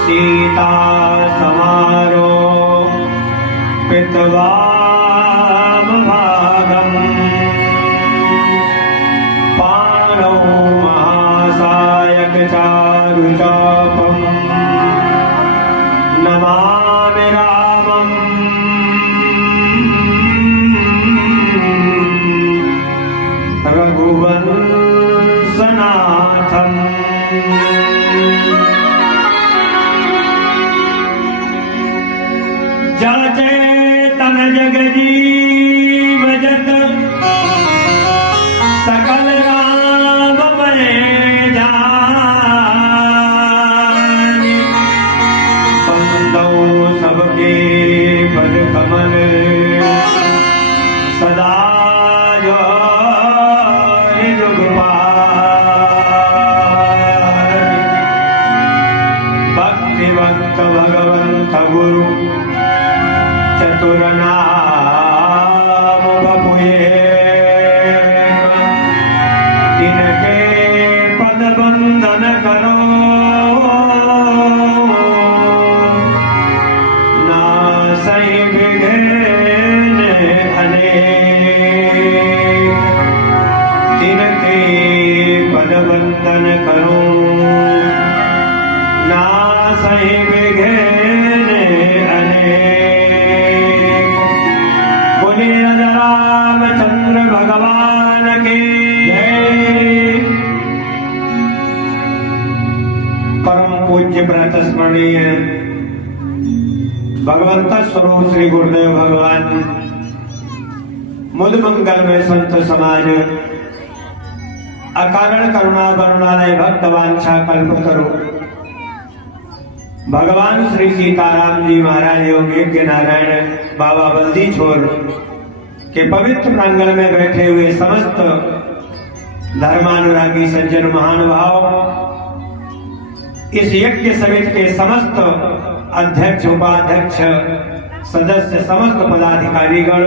सीता समारो पितवाम भागम पाणौ महासायक चारुचापम नमामि रामम रघुवंशनाथम। जड़ चेतन जग जीव जत सकल राममय जानि बंदौ सबके पद कमल सदा भक्त भगवंत गुरु चतुर नाम बपुए इनके पद बंदन करो ना सही विघ्न अनेक इनके पद बंदन करो ना सही विघ्न अनेक। बोले रामचंद्र भगवान के जय। परम पूज्य व्रत स्मरणीय भगवंत स्वरूप श्री गुरुदेव भगवान मुद मंगल में संत समाज अकारण करुणा वरुणालय भक्त वांछा कल्पतरु भगवान श्री सीताराम जी महाराज योग्य नारायण बाबा बल्दी छोर के पवित्र प्रांगण में बैठे हुए समस्त धर्मानुरागी सज्जन महानुभाव, इस यज्ञ समिति के समस्त अध्यक्ष उपाध्यक्ष सदस्य समस्त पदाधिकारीगण,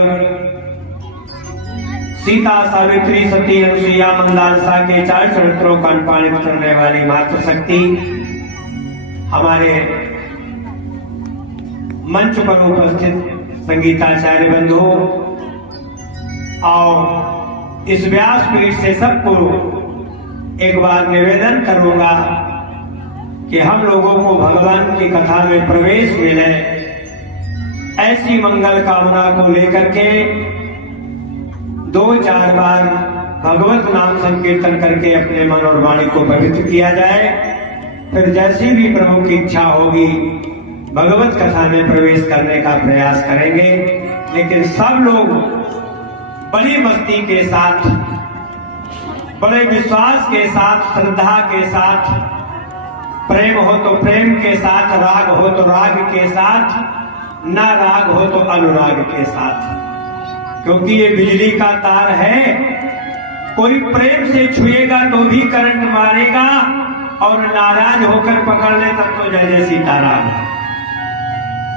सीता सावित्री सती अनुसुईया मंदालसा के 4 चरित्रों का अनुपालित करने वाली मातृशक्ति, हमारे मंच पर उपस्थित संगीताचार्य बंधु और इस व्यासपीठ से सबको एक बार निवेदन करूंगा कि हम लोगों को भगवान की कथा में प्रवेश मिले, ऐसी मंगल कामना को लेकर के 2-4 बार भगवत नाम संकीर्तन करके अपने मन और वाणी को पवित्र किया जाए। फिर जैसी भी प्रभु की इच्छा होगी भगवत कथा में प्रवेश करने का प्रयास करेंगे, लेकिन सब लोग बड़ी मस्ती के साथ, बड़े विश्वास के साथ, श्रद्धा के साथ, प्रेम हो तो प्रेम के साथ, राग हो तो राग के साथ, न राग हो तो अनुराग के साथ, क्योंकि ये बिजली का तार है, कोई प्रेम से छुएगा तो भी करंट मारेगा और नाराज होकर पकड़ ले तब तो जय जय सीताराम।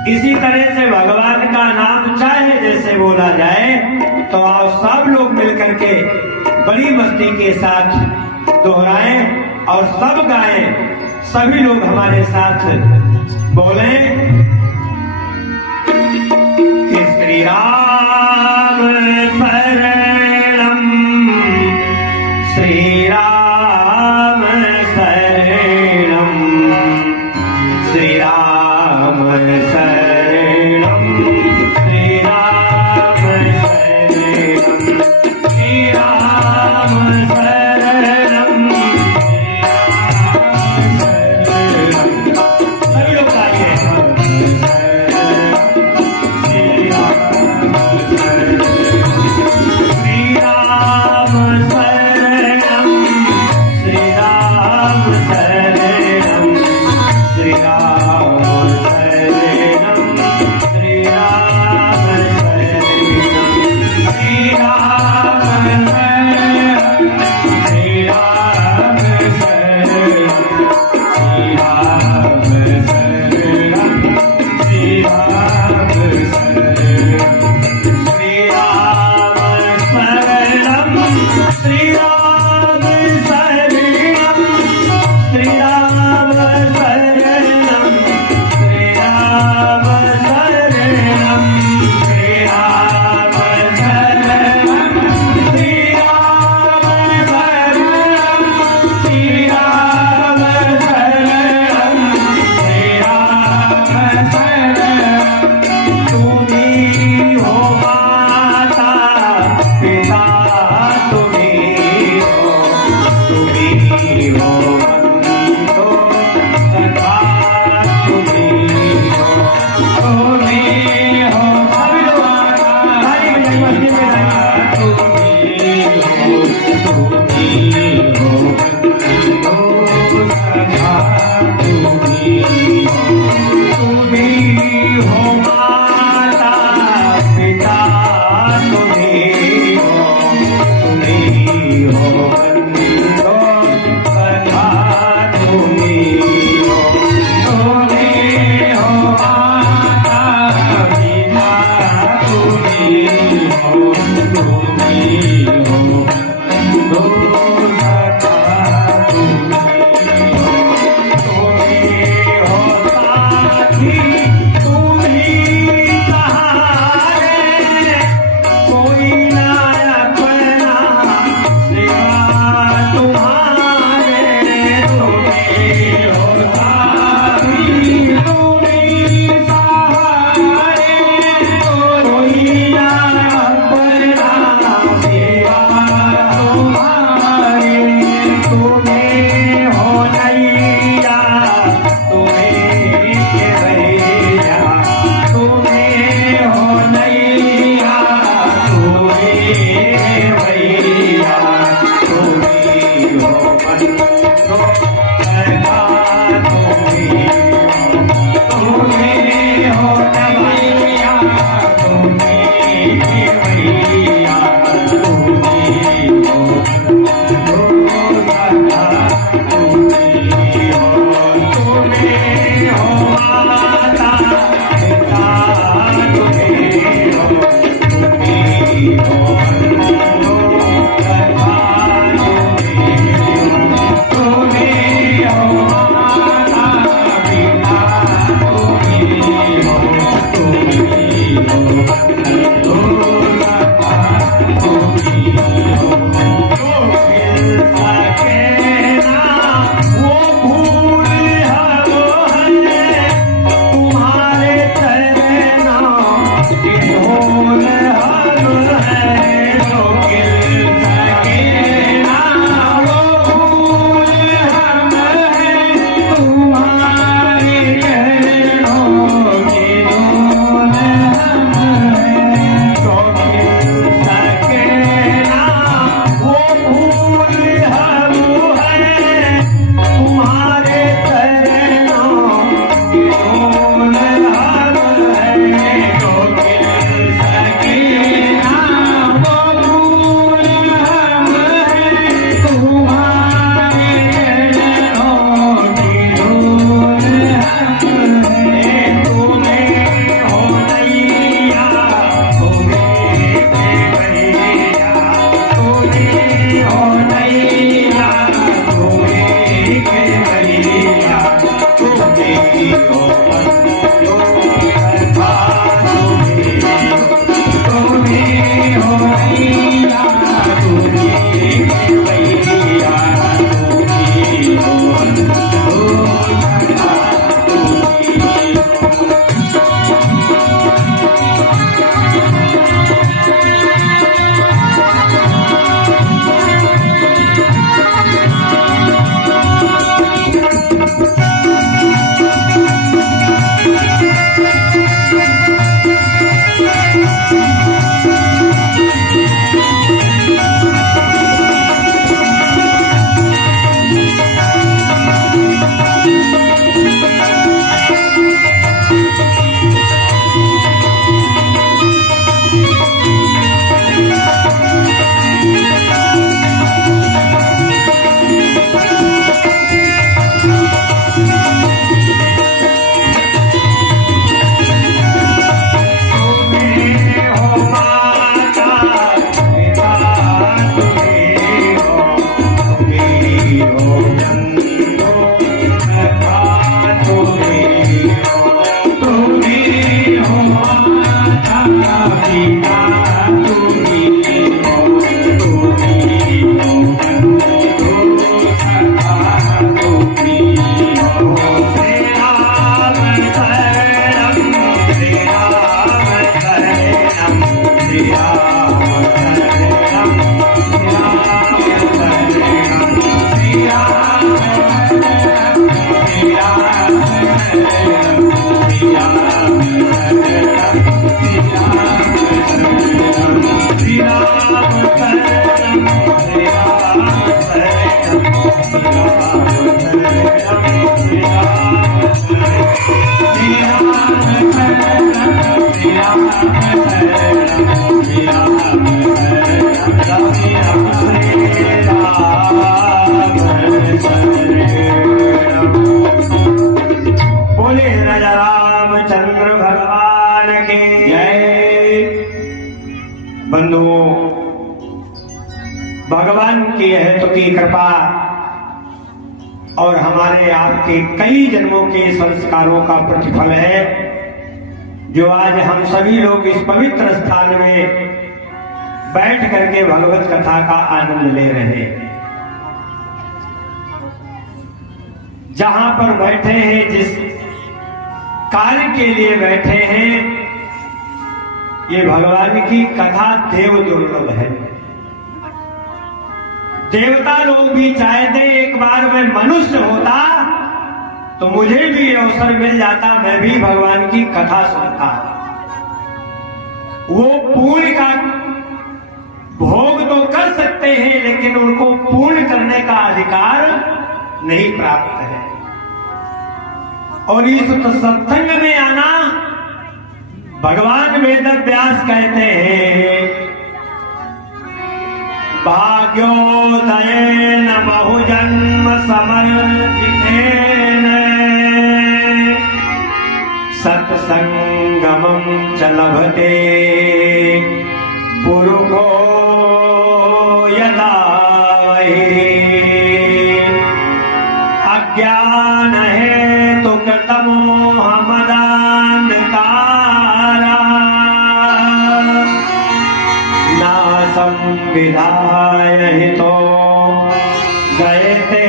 इसी तरह से भगवान का नाम चाहे जैसे बोला जाए तो आओ सब लोग मिलकर के बड़ी मस्ती के साथ दोहराएं और सब गाएं। सभी लोग हमारे साथ बोले कि श्री राम शरणम, श्री राम शरणम, श्री राम शरणम, श्री राम शरणम, श्री राम शरणम, सभी लोग आइए। श्री राम शरणम, बोले राजा रामचंद्र भगवान के जय। बंधुओं, भगवान की है तो की कृपा और हमारे आपके कई जन्मों के संस्कारों का प्रतिफल है जो आज हम सभी लोग इस पवित्र स्थान में बैठ करके भगवत कथा का आनंद ले रहे हैं। जहां पर बैठे हैं, जिस कार्य के लिए बैठे हैं, ये भगवान की कथा देव दुर्लभ है। देवता लोग भी चाहते एक बार मैं मनुष्य होता तो मुझे भी अवसर मिल जाता, मैं भी भगवान की कथा सुनता। वो पुण्य का भोग तो कर सकते हैं लेकिन उनको पूर्ण करने का अधिकार नहीं प्राप्त है। और इस सत्संग में आना, भगवान वेद व्यास कहते हैं भाग्योदयेन बहुजन्म समर्जितेन सत्संगमं च लभते पुरुषो यदा वै अज्ञान हेतु कृतमोह मदान्धकारा संविधाय हितो गयते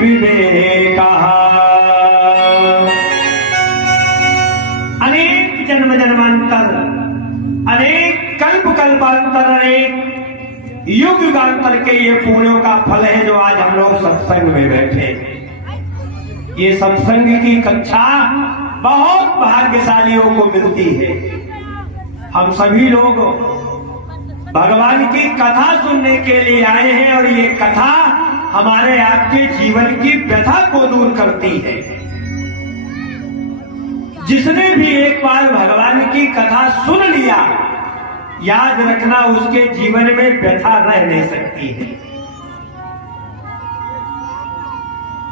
विवेकः। अनेक जन्म जन्मांतर, अनेक कल्प कल्पांतर, अनेक युग युगांतर के ये पुण्यों का फल है जो आज हम लोग सत्संग में बैठे। ये सत्संग की कक्षा बहुत भाग्यशालियों को मिलती है। हम सभी लोग भगवान की कथा सुनने के लिए आए हैं और ये कथा हमारे आपके जीवन की व्यथा को दूर करती है। जिसने भी एक बार भगवान की कथा सुन लिया, याद रखना उसके जीवन में व्यथा रह नहीं सकती है।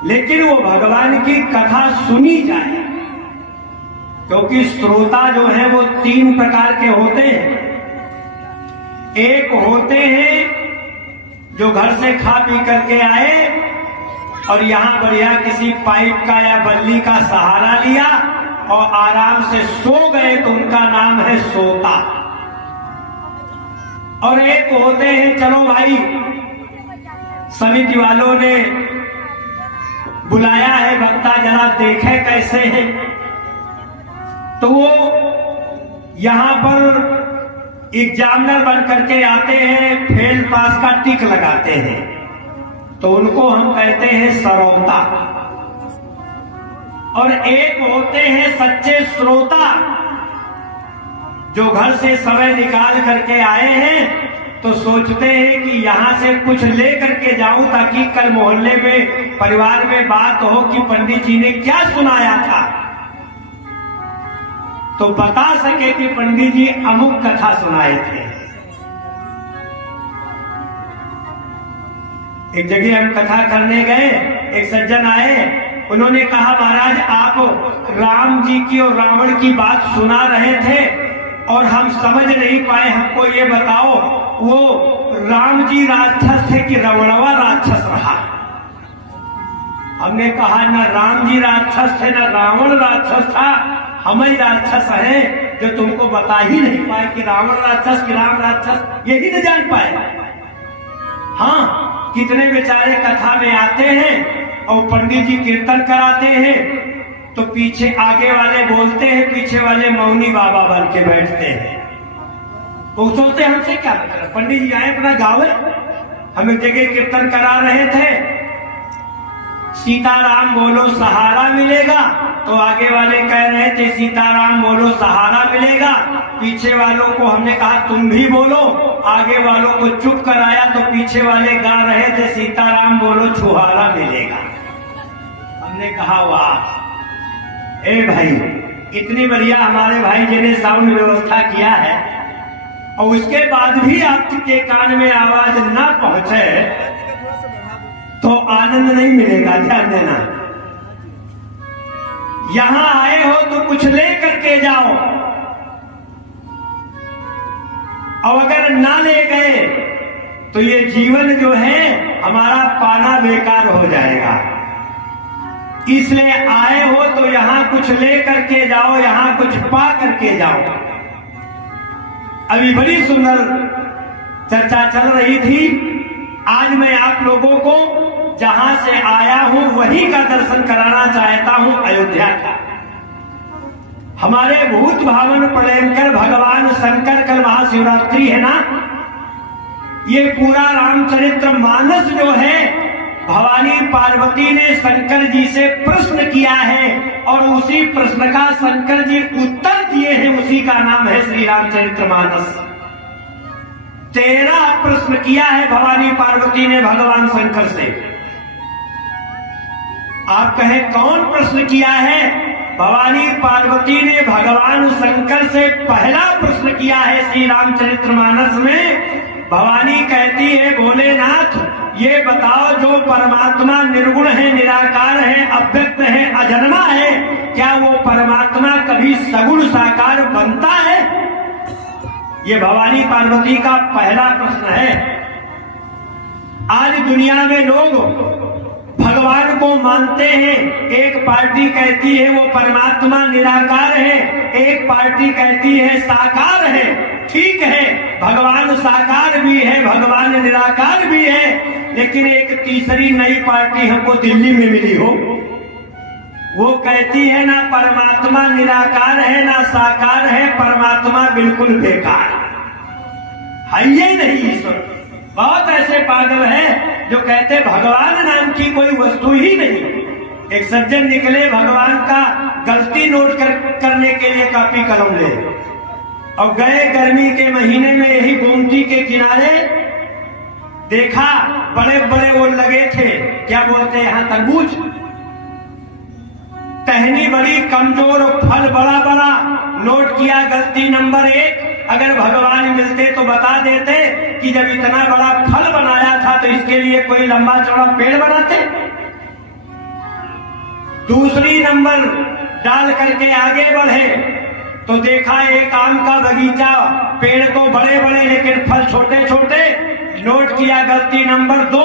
लेकिन वो भगवान की कथा सुनी जाए, क्योंकि श्रोता जो है वो तीन प्रकार के होते हैं। एक होते हैं जो घर से खा पी करके आए और यहाँ बढ़िया किसी पाइप का या बल्ली का सहारा लिया और आराम से सो गए, तो उनका नाम है सोता। और एक होते हैं, चलो भाई समिति वालों ने बुलाया है, वक्ता जरा देखे कैसे है, तो वो यहाँ पर एग्जामिनर बन करके आते हैं, फेल पास का टिक लगाते हैं, तो उनको हम कहते हैं सरौता। और एक होते हैं सच्चे श्रोता, जो घर से समय निकाल करके आए हैं तो सोचते हैं कि यहां से कुछ ले करके जाऊं ताकि कल मोहल्ले में परिवार में बात हो कि पंडित जी ने क्या सुनाया था, तो बता सके कि पंडित जी अमुक कथा सुनाए थे। एक जगह हम कथा करने गए, एक सज्जन आए, उन्होंने कहा महाराज आप राम जी की और रावण की बात सुना रहे थे और हम समझ नहीं पाए, हमको ये बताओ वो राम जी राक्षस थे कि रावणवा राक्षस रहा। हमने कहा न राम जी राक्षस थे न रावण राक्षस था, हम ही राक्षस हैं जो तुमको बता ही नहीं पाए कि रावण राक्षस कि राम राक्षस, यही न जान पाए। हाँ, कितने बेचारे कथा में आते हैं और पंडित जी कीर्तन कराते हैं तो पीछे आगे वाले बोलते हैं, पीछे वाले मौनी बाबा बन के बैठते हैं। वो सोचते हमसे क्या मतलब, पंडित जी आए अपना गावे। हम एक जगह कीर्तन करा रहे थे, सीताराम बोलो सहारा मिलेगा, तो आगे वाले कह रहे थे सीताराम बोलो सहारा मिलेगा, पीछे वालों को हमने कहा तुम भी बोलो, आगे वालों को चुप कराया तो पीछे वाले गा रहे थे सीताराम बोलो छुहारा मिलेगा। हमने कहा वाह ए भाई, इतनी बढ़िया हमारे भाई जी ने साउंड व्यवस्था किया है और उसके बाद भी आपके कान में आवाज ना पहुंचे तो आनंद नहीं मिलेगा, ध्यान देना। यहां आए हो तो कुछ ले करके जाओ, और अगर ना ले गए तो ये जीवन जो है हमारा पाना बेकार हो जाएगा। इसलिए आए हो तो यहां कुछ ले करके जाओ, यहां कुछ पा करके जाओ। अभी बड़ी सुंदर चर्चा चल रही थी। आज मैं आप लोगों को जहां से आया हूं वहीं का दर्शन कराना चाहता हूं, अयोध्या का। हमारे भूत भावन प्रणयंकर भगवान शंकर, कल महाशिवरात्रि है ना, ये पूरा रामचरित्र मानस जो है भवानी पार्वती ने शंकर जी से प्रश्न किया है और उसी प्रश्न का शंकर जी उत्तर दिए हैं, उसी का नाम है श्री रामचरित्र मानस। 13 प्रश्न किया है भवानी पार्वती ने भगवान शंकर से। आप कहें कौन प्रश्न किया है? भवानी पार्वती ने भगवान शंकर से पहला प्रश्न किया है श्री रामचरित्र मानस में। भवानी कहती है भोलेनाथ ये बताओ जो परमात्मा निर्गुण है, निराकार है, अव्यक्त है, अजन्मा है, क्या वो परमात्मा कभी सगुण साकार बनता है? ये भवानी पार्वती का पहला प्रश्न है। आज दुनिया में लोग भगवान को मानते हैं, एक पार्टी कहती है वो परमात्मा निराकार है, एक पार्टी कहती है साकार है। ठीक है, भगवान साकार भी है, भगवान निराकार भी है, लेकिन एक तीसरी नई पार्टी हमको दिल्ली में मिली हो, वो कहती है ना परमात्मा निराकार है ना साकार है, परमात्मा बिल्कुल बेकार है ही नहीं ईश्वर। बहुत ऐसे पागल हैं जो कहते भगवान नाम की कोई वस्तु ही नहीं। एक सज्जन निकले भगवान का गलती नोट करने के लिए कॉपी कलम ले और गए गर्मी के महीने में यही गोमती के किनारे, देखा बड़े बड़े वो लगे थे, क्या बोलते हैं यहाँ, तरबूज। टहनी बड़ी कमजोर, फल बड़ा बड़ा। नोट किया गलती नंबर 1। अगर भगवान मिलते तो बता देते कि जब इतना बड़ा फल बनाया था तो इसके लिए कोई लंबा चौड़ा पेड़ बनाते। दूसरी नंबर डाल करके आगे बढ़े तो देखा एक आम का बगीचा, पेड़ तो बड़े बड़े लेकिन फल छोटे छोटे। नोट किया गलती नंबर 2।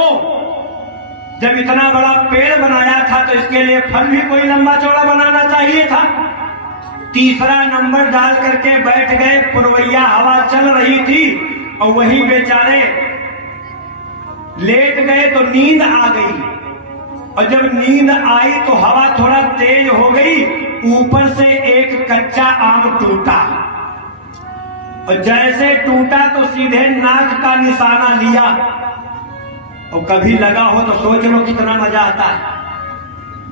जब इतना बड़ा पेड़ बनाया था तो इसके लिए फल भी कोई लंबा चौड़ा बनाना चाहिए था। तीसरा नंबर डाल करके बैठ गए, पुरवैया हवा चल रही थी और वहीं बेचारे लेट गए तो नींद आ गई, और जब नींद आई तो हवा थोड़ा तेज हो गई, ऊपर से एक कच्चा आम टूटा, और जैसे टूटा तो सीधे नाक का निशाना लिया। और कभी लगा हो तो सोच लो कितना मजा आता है।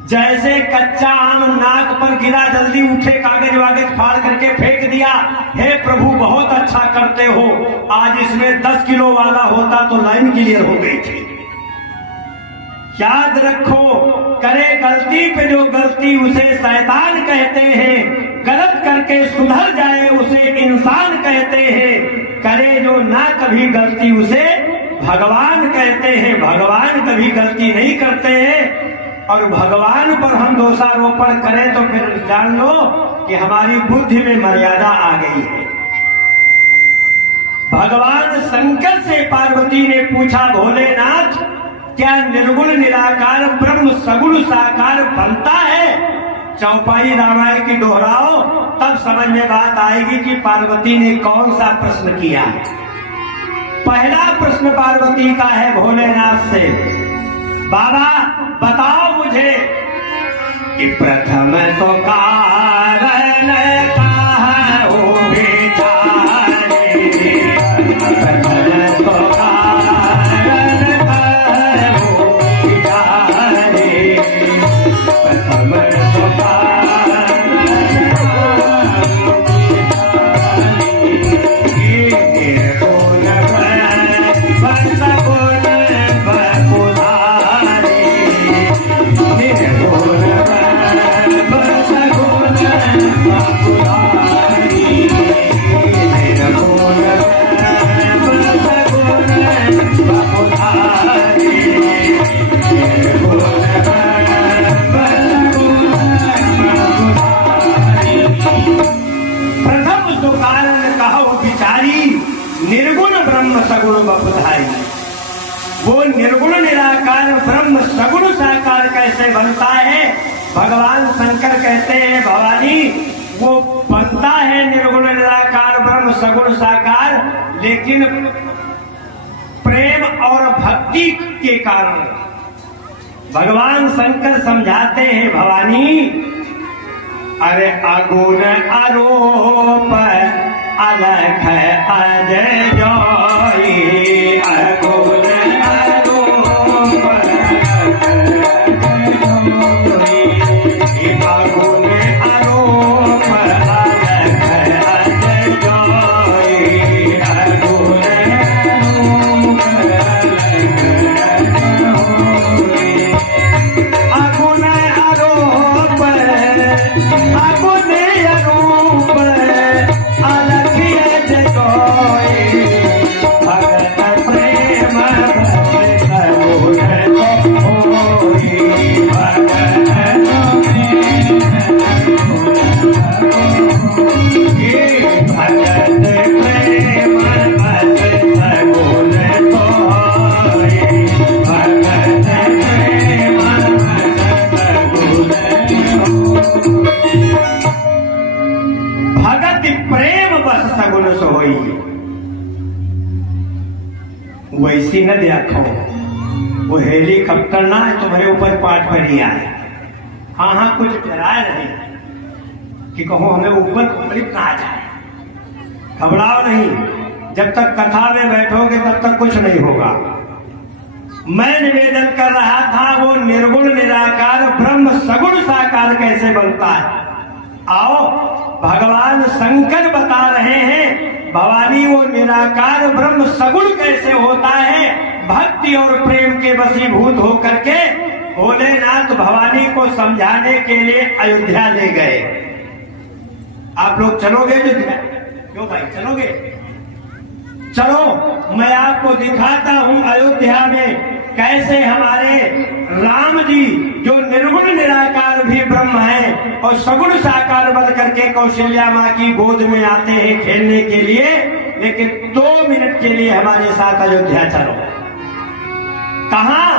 जैसे कच्चा आम नाक पर गिरा, जल्दी उठे, कागज वागज फाड़ करके फेंक दिया। हे प्रभु बहुत अच्छा करते हो, आज इसमें 10 किलो वाला होता तो लाइन क्लियर हो गई थी। याद रखो, करे गलती पे जो गलती उसे शैतान कहते हैं, गलत करके सुधर जाए उसे इंसान कहते हैं, करे जो ना कभी गलती उसे भगवान कहते हैं। भगवान कभी गलती नहीं करते हैं, और भगवान पर हम दोषारोपण करें तो फिर जान लो कि हमारी बुद्धि में मर्यादा आ गई है। भगवान शंकर से पार्वती ने पूछा भोलेनाथ क्या निर्गुण निराकार ब्रह्म सगुण साकार बनता है? चौपाई रामायण की दोहराओ, तब समझ में बात आएगी कि पार्वती ने कौन सा प्रश्न किया। पहला प्रश्न पार्वती का है भोलेनाथ से, बाबा बताओ मुझे कि प्रथम तो कारण कहाँ हो बेचारे, प्रथम तो कारण कहाँ हो बेचारे, प्रथम तो कारण सगुण साकार कैसे बनता है? भगवान शंकर कहते हैं भवानी वो बनता है निर्गुण निराकार ब्रह्म सगुण साकार, लेकिन प्रेम और भक्ति के कारण। भगवान शंकर समझाते हैं भवानी, अरे अगुण आरोप अलख अजय जोई, अगुण आरोप अगुण आरोप अलख अजय जोई, अगुण अगुण आरोप अगुण अरूप अलख अजय जोई, भगत प्रेम भक्त सगुण होई, भगत भगत प्रेम भक्त सगुण होई, भगत प्रेम भक्त सगुण भगत प्रेम बस सगुण सोई। वैसी न देखो वो हेलीकॉप्टर ना है तुम्हारे ऊपर पाट पर ही आए, हाँ कुछ डराए नहीं कि कहो हमें ऊपर पब्लिक ना आ जाए। घबराओ नहीं, जब तक कथा में बैठोगे तब तक कुछ नहीं होगा। मैं निवेदन कर रहा था वो निर्गुण निराकार ब्रह्म सगुण साकार कैसे बनता है। आओ भगवान शंकर बता रहे हैं भवानी वो निराकार ब्रह्म सगुण कैसे होता है। भक्ति और प्रेम के वशीभूत होकर के भोलेनाथ भवानी को समझाने के लिए अयोध्या ले गए। आप लोग चलोगे अयोध्या? क्यों भाई चलोगे? चलो मैं आपको दिखाता हूं अयोध्या में कैसे हमारे राम जी जो निर्गुण निराकार भी ब्रह्म है और सगुण साकार बन करके कौशल्या माँ की गोद में आते हैं खेलने के लिए। लेकिन 2 मिनट के लिए हमारे साथ अयोध्या चलो। कहां?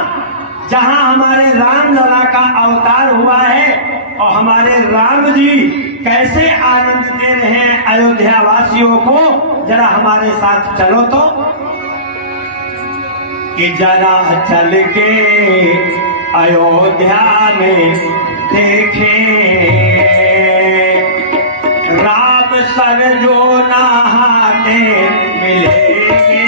जहां हमारे राम लला का अवतार हुआ है और हमारे राम जी कैसे आनंद दे रहे हैं अयोध्या वासियों को। जरा हमारे साथ चलो तो कि जरा चल के अयोध्या में देखें राम सर जो नहाते मिलेंगे।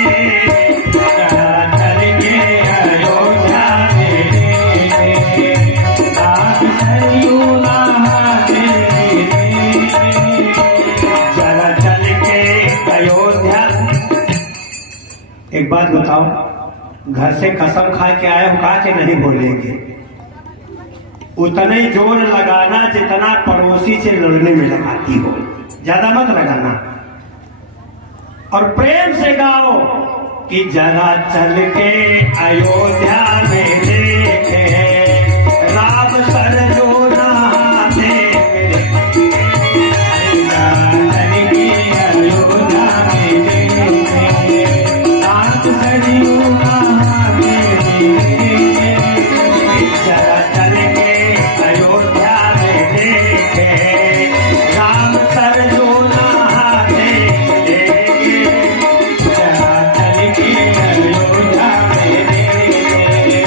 जरा चल के अयोध्या में देखें राम सर जो नहाते मिलेंगे। जरा चल के अयोध्या। एक बात बताओ, घर से कसम खा के आए हो कहा कि नहीं बोलेंगे। उतना ही जोर लगाना जितना पड़ोसी से लड़ने में लगाती हो, ज्यादा मत लगाना। और प्रेम से गाओ कि जरा चल के अयोध्या में देखे राम सर जो नहाते अयोध्या में देखे राम सर जो नहाते। जरा चल के अयोध्या में देखे राम सर जो नहाते मिलेंगे। जरा चल के अयोध्या में देखे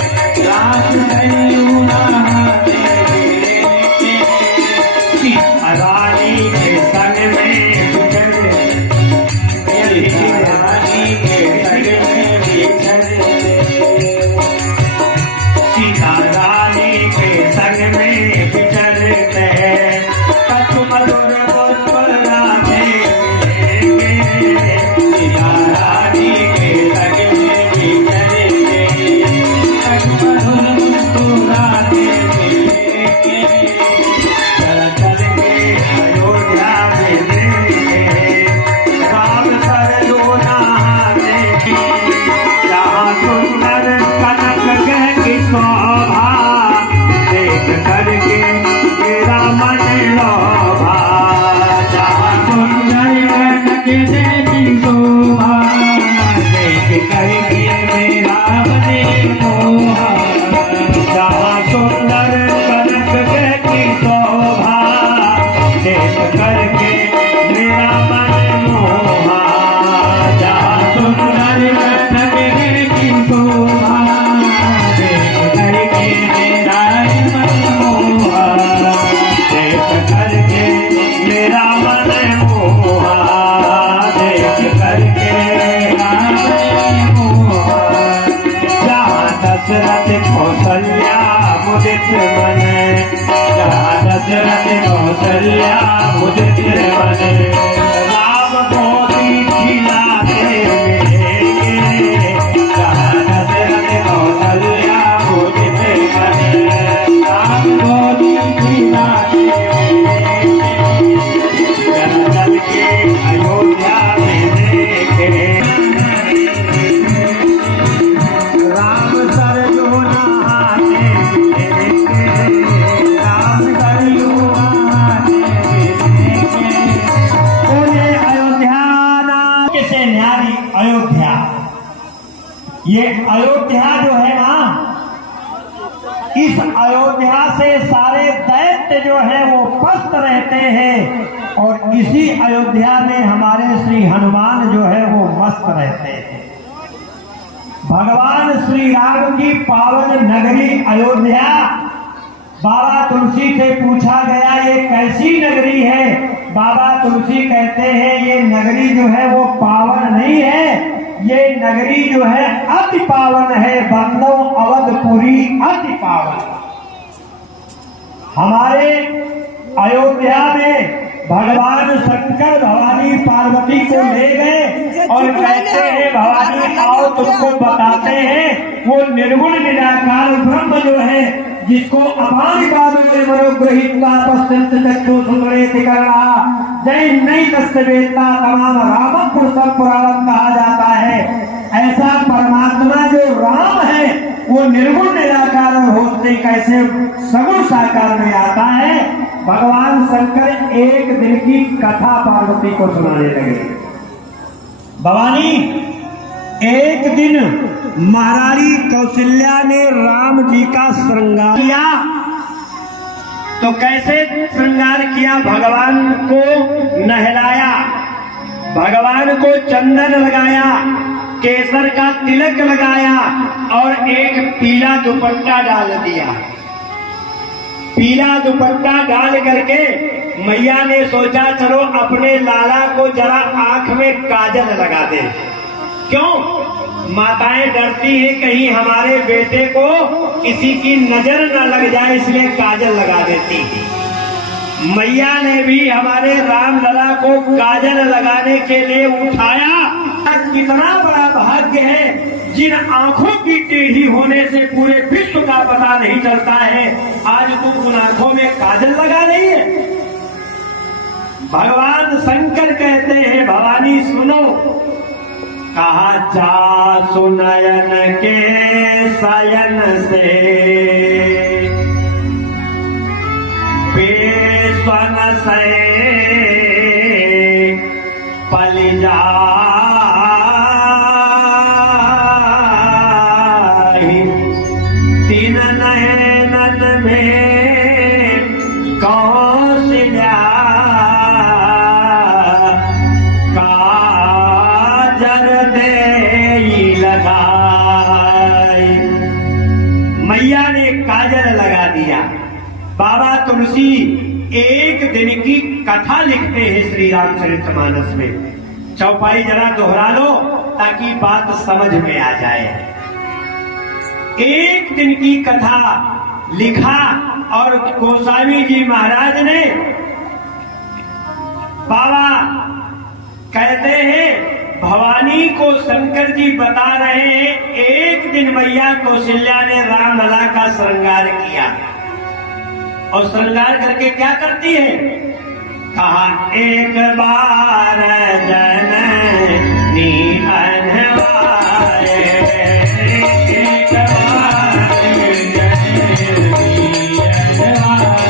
मन, जहाँ दशरथ कौशल्या मुदित मन, राम मोदी खिलाते मिलेंगे, जहाँ दशरथ कौशल्या मुदित मन, राम मोदी खिलाते जन्नत के अयोध्या में देखे, राम सरयू नहाते मिलेंगे, राम सरयू नहाते मिलेंगे। बोले अयोध्या नाम से न्यारी अयोध्या। ये अयोध्या जो है ना, इस अयोध्या से सारे दैत्य जो है वो पस्त रहते हैं, और इसी अयोध्या में हमारे श्री हनुमान जो है वो मस्त रहते हैं। भगवान श्री राम की पावन नगरी अयोध्या, बाबा तुलसी से पूछा गया ये कैसी नगरी है? बाबा तुलसी कहते हैं ये नगरी जो है वो पावन नहीं है, ये नगरी जो है अति पावन है, बंदो अवधपुरी अति पावन। हमारे अयोध्या में भगवान शंकर भवानी पार्वती को ले गए और कहते हैं भवानी आओ तुमको बताते हैं वो निर्गुण निराकार ब्रह्म जो है, जिसको अभानिपादे मनोग्रहित्वा पश्यन्त चक्षु सुमरेति कर्णा जय नहीं दस्तवेदता तमाम राम पुरुषम पुराणम कहा जाता है। ऐसा परमात्मा जो राम है वो निर्गुण निराकार होते कैसे सगुण साकार में आता है। भगवान शंकर एक दिन की कथा पार्वती को सुनाने लगे। भवानी, एक दिन महारानी कौशल्या ने राम जी का श्रृंगार किया, तो कैसे श्रृंगार किया? भगवान को नहलाया, भगवान को चंदन लगाया, केसर का तिलक लगाया और एक पीला दुपट्टा डाल दिया। पीला दुपट्टा डाल करके मैया ने सोचा चलो अपने लाला को जरा आंख में काजल लगा दे। क्यों? माताएं डरती हैं कहीं हमारे बेटे को किसी की नजर न लग जाए, इसलिए काजल लगा देती है। मैया ने भी हमारे राम लला को काजल लगाने के लिए उठाया। कितना बड़ा भाग्य है जिन आंखों की टेढ़ी होने से पूरे विश्व का पता नहीं चलता है, आज तुम उन आंखों में काजल लगा रही है। भगवान शंकर कहते हैं भवानी सुनो, कहा जा सुनयन के सयन से बेस्वन से पल जा तीन नयनन में कौशल्या काजल दे लगाई। मैया ने काजल लगा दिया। बाबा तुलसी एक दिन की कथा लिखते हैं श्री रामचरितमानस में। चौपाई जरा दोहरा लो ताकि बात समझ में आ जाए। एक दिन की कथा लिखा और गोस्वामी जी महाराज ने, बाबा कहते हैं भवानी को शंकर जी बता रहे हैं एक दिन मैया कौशल्या ने राम लला का श्रृंगार किया, और श्रृंगार करके क्या करती है? कहा एक बार जननी अनवाए, एक बार जननी अनवाए,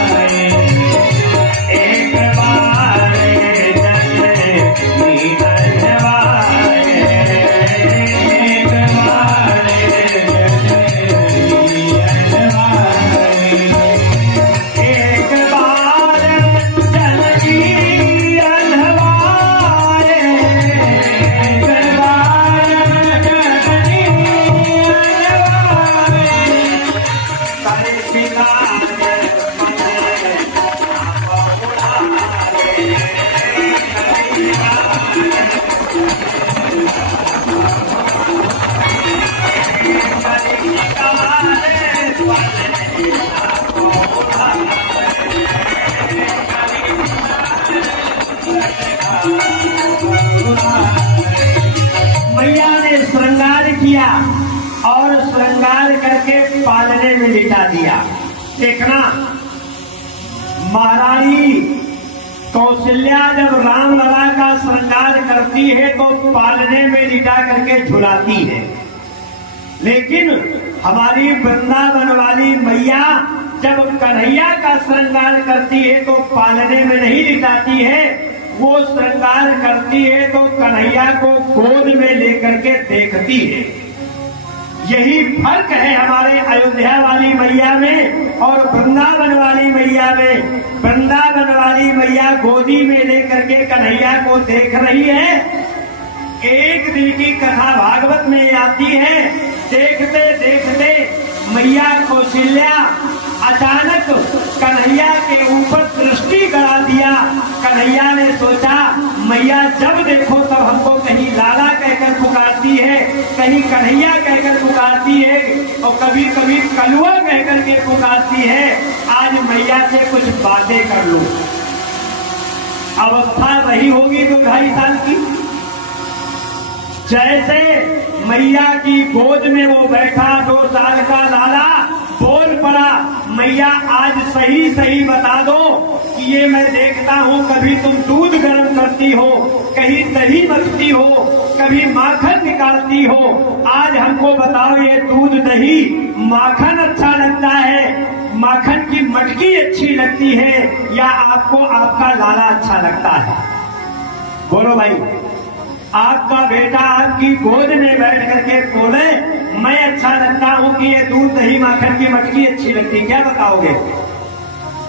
एक बार जननी अनवाए, एक बार जननी अनवाए, एक बार जननी अनवाए, एक बार लिटा दिया। देखना, महारानी कौशल्या जब राम लला का श्रृंगार करती है तो पालने में लिटा करके झुलाती है, लेकिन हमारी वृंदावन वाली मैया जब कन्हैया का श्रृंगार करती है तो पालने में नहीं लिटाती है, वो श्रृंगार करती है तो कन्हैया को गोद में लेकर के देखती है। यही फर्क है हमारे अयोध्या वाली मैया में और वृंदावन वाली मैया में। वृंदावन वाली मैया गोदी में लेकर के कन्हैया को देख रही है। एक दिन की कथा भागवत में आती है, देखते देखते मैया कौशल्या अचानक कन्हैया के ऊपर दृष्टि गड़ा दिया। कन्हैया ने सोचा मैया जब देखो तब हमको कहीं लाला कहकर पुकारती है, कहीं कन्हैया कहकर पुकारती है और कभी कभी कलुआ कहकर के पुकारती है, आज मैया से कुछ बातें कर लूं। अवस्था वही होगी जो 2.5 साल की। जैसे मैया की गोद में वो बैठा 2 साल का लाला बोल पड़ा, मैया आज सही सही बता दो कि ये मैं देखता हूँ कभी तुम दूध गर्म करती हो, कहीं दही मथती हो, कभी माखन निकालती हो, आज हमको बताओ ये दूध दही माखन अच्छा लगता है, माखन की मटकी अच्छी लगती है या आपको आपका लाला अच्छा लगता है? बोलो भाई, आपका बेटा आपकी गोद में बैठ करके बोले मैं अच्छा लगता हूं कि ये दूध दही माखन की मटकी अच्छी लगती, क्या बताओगे?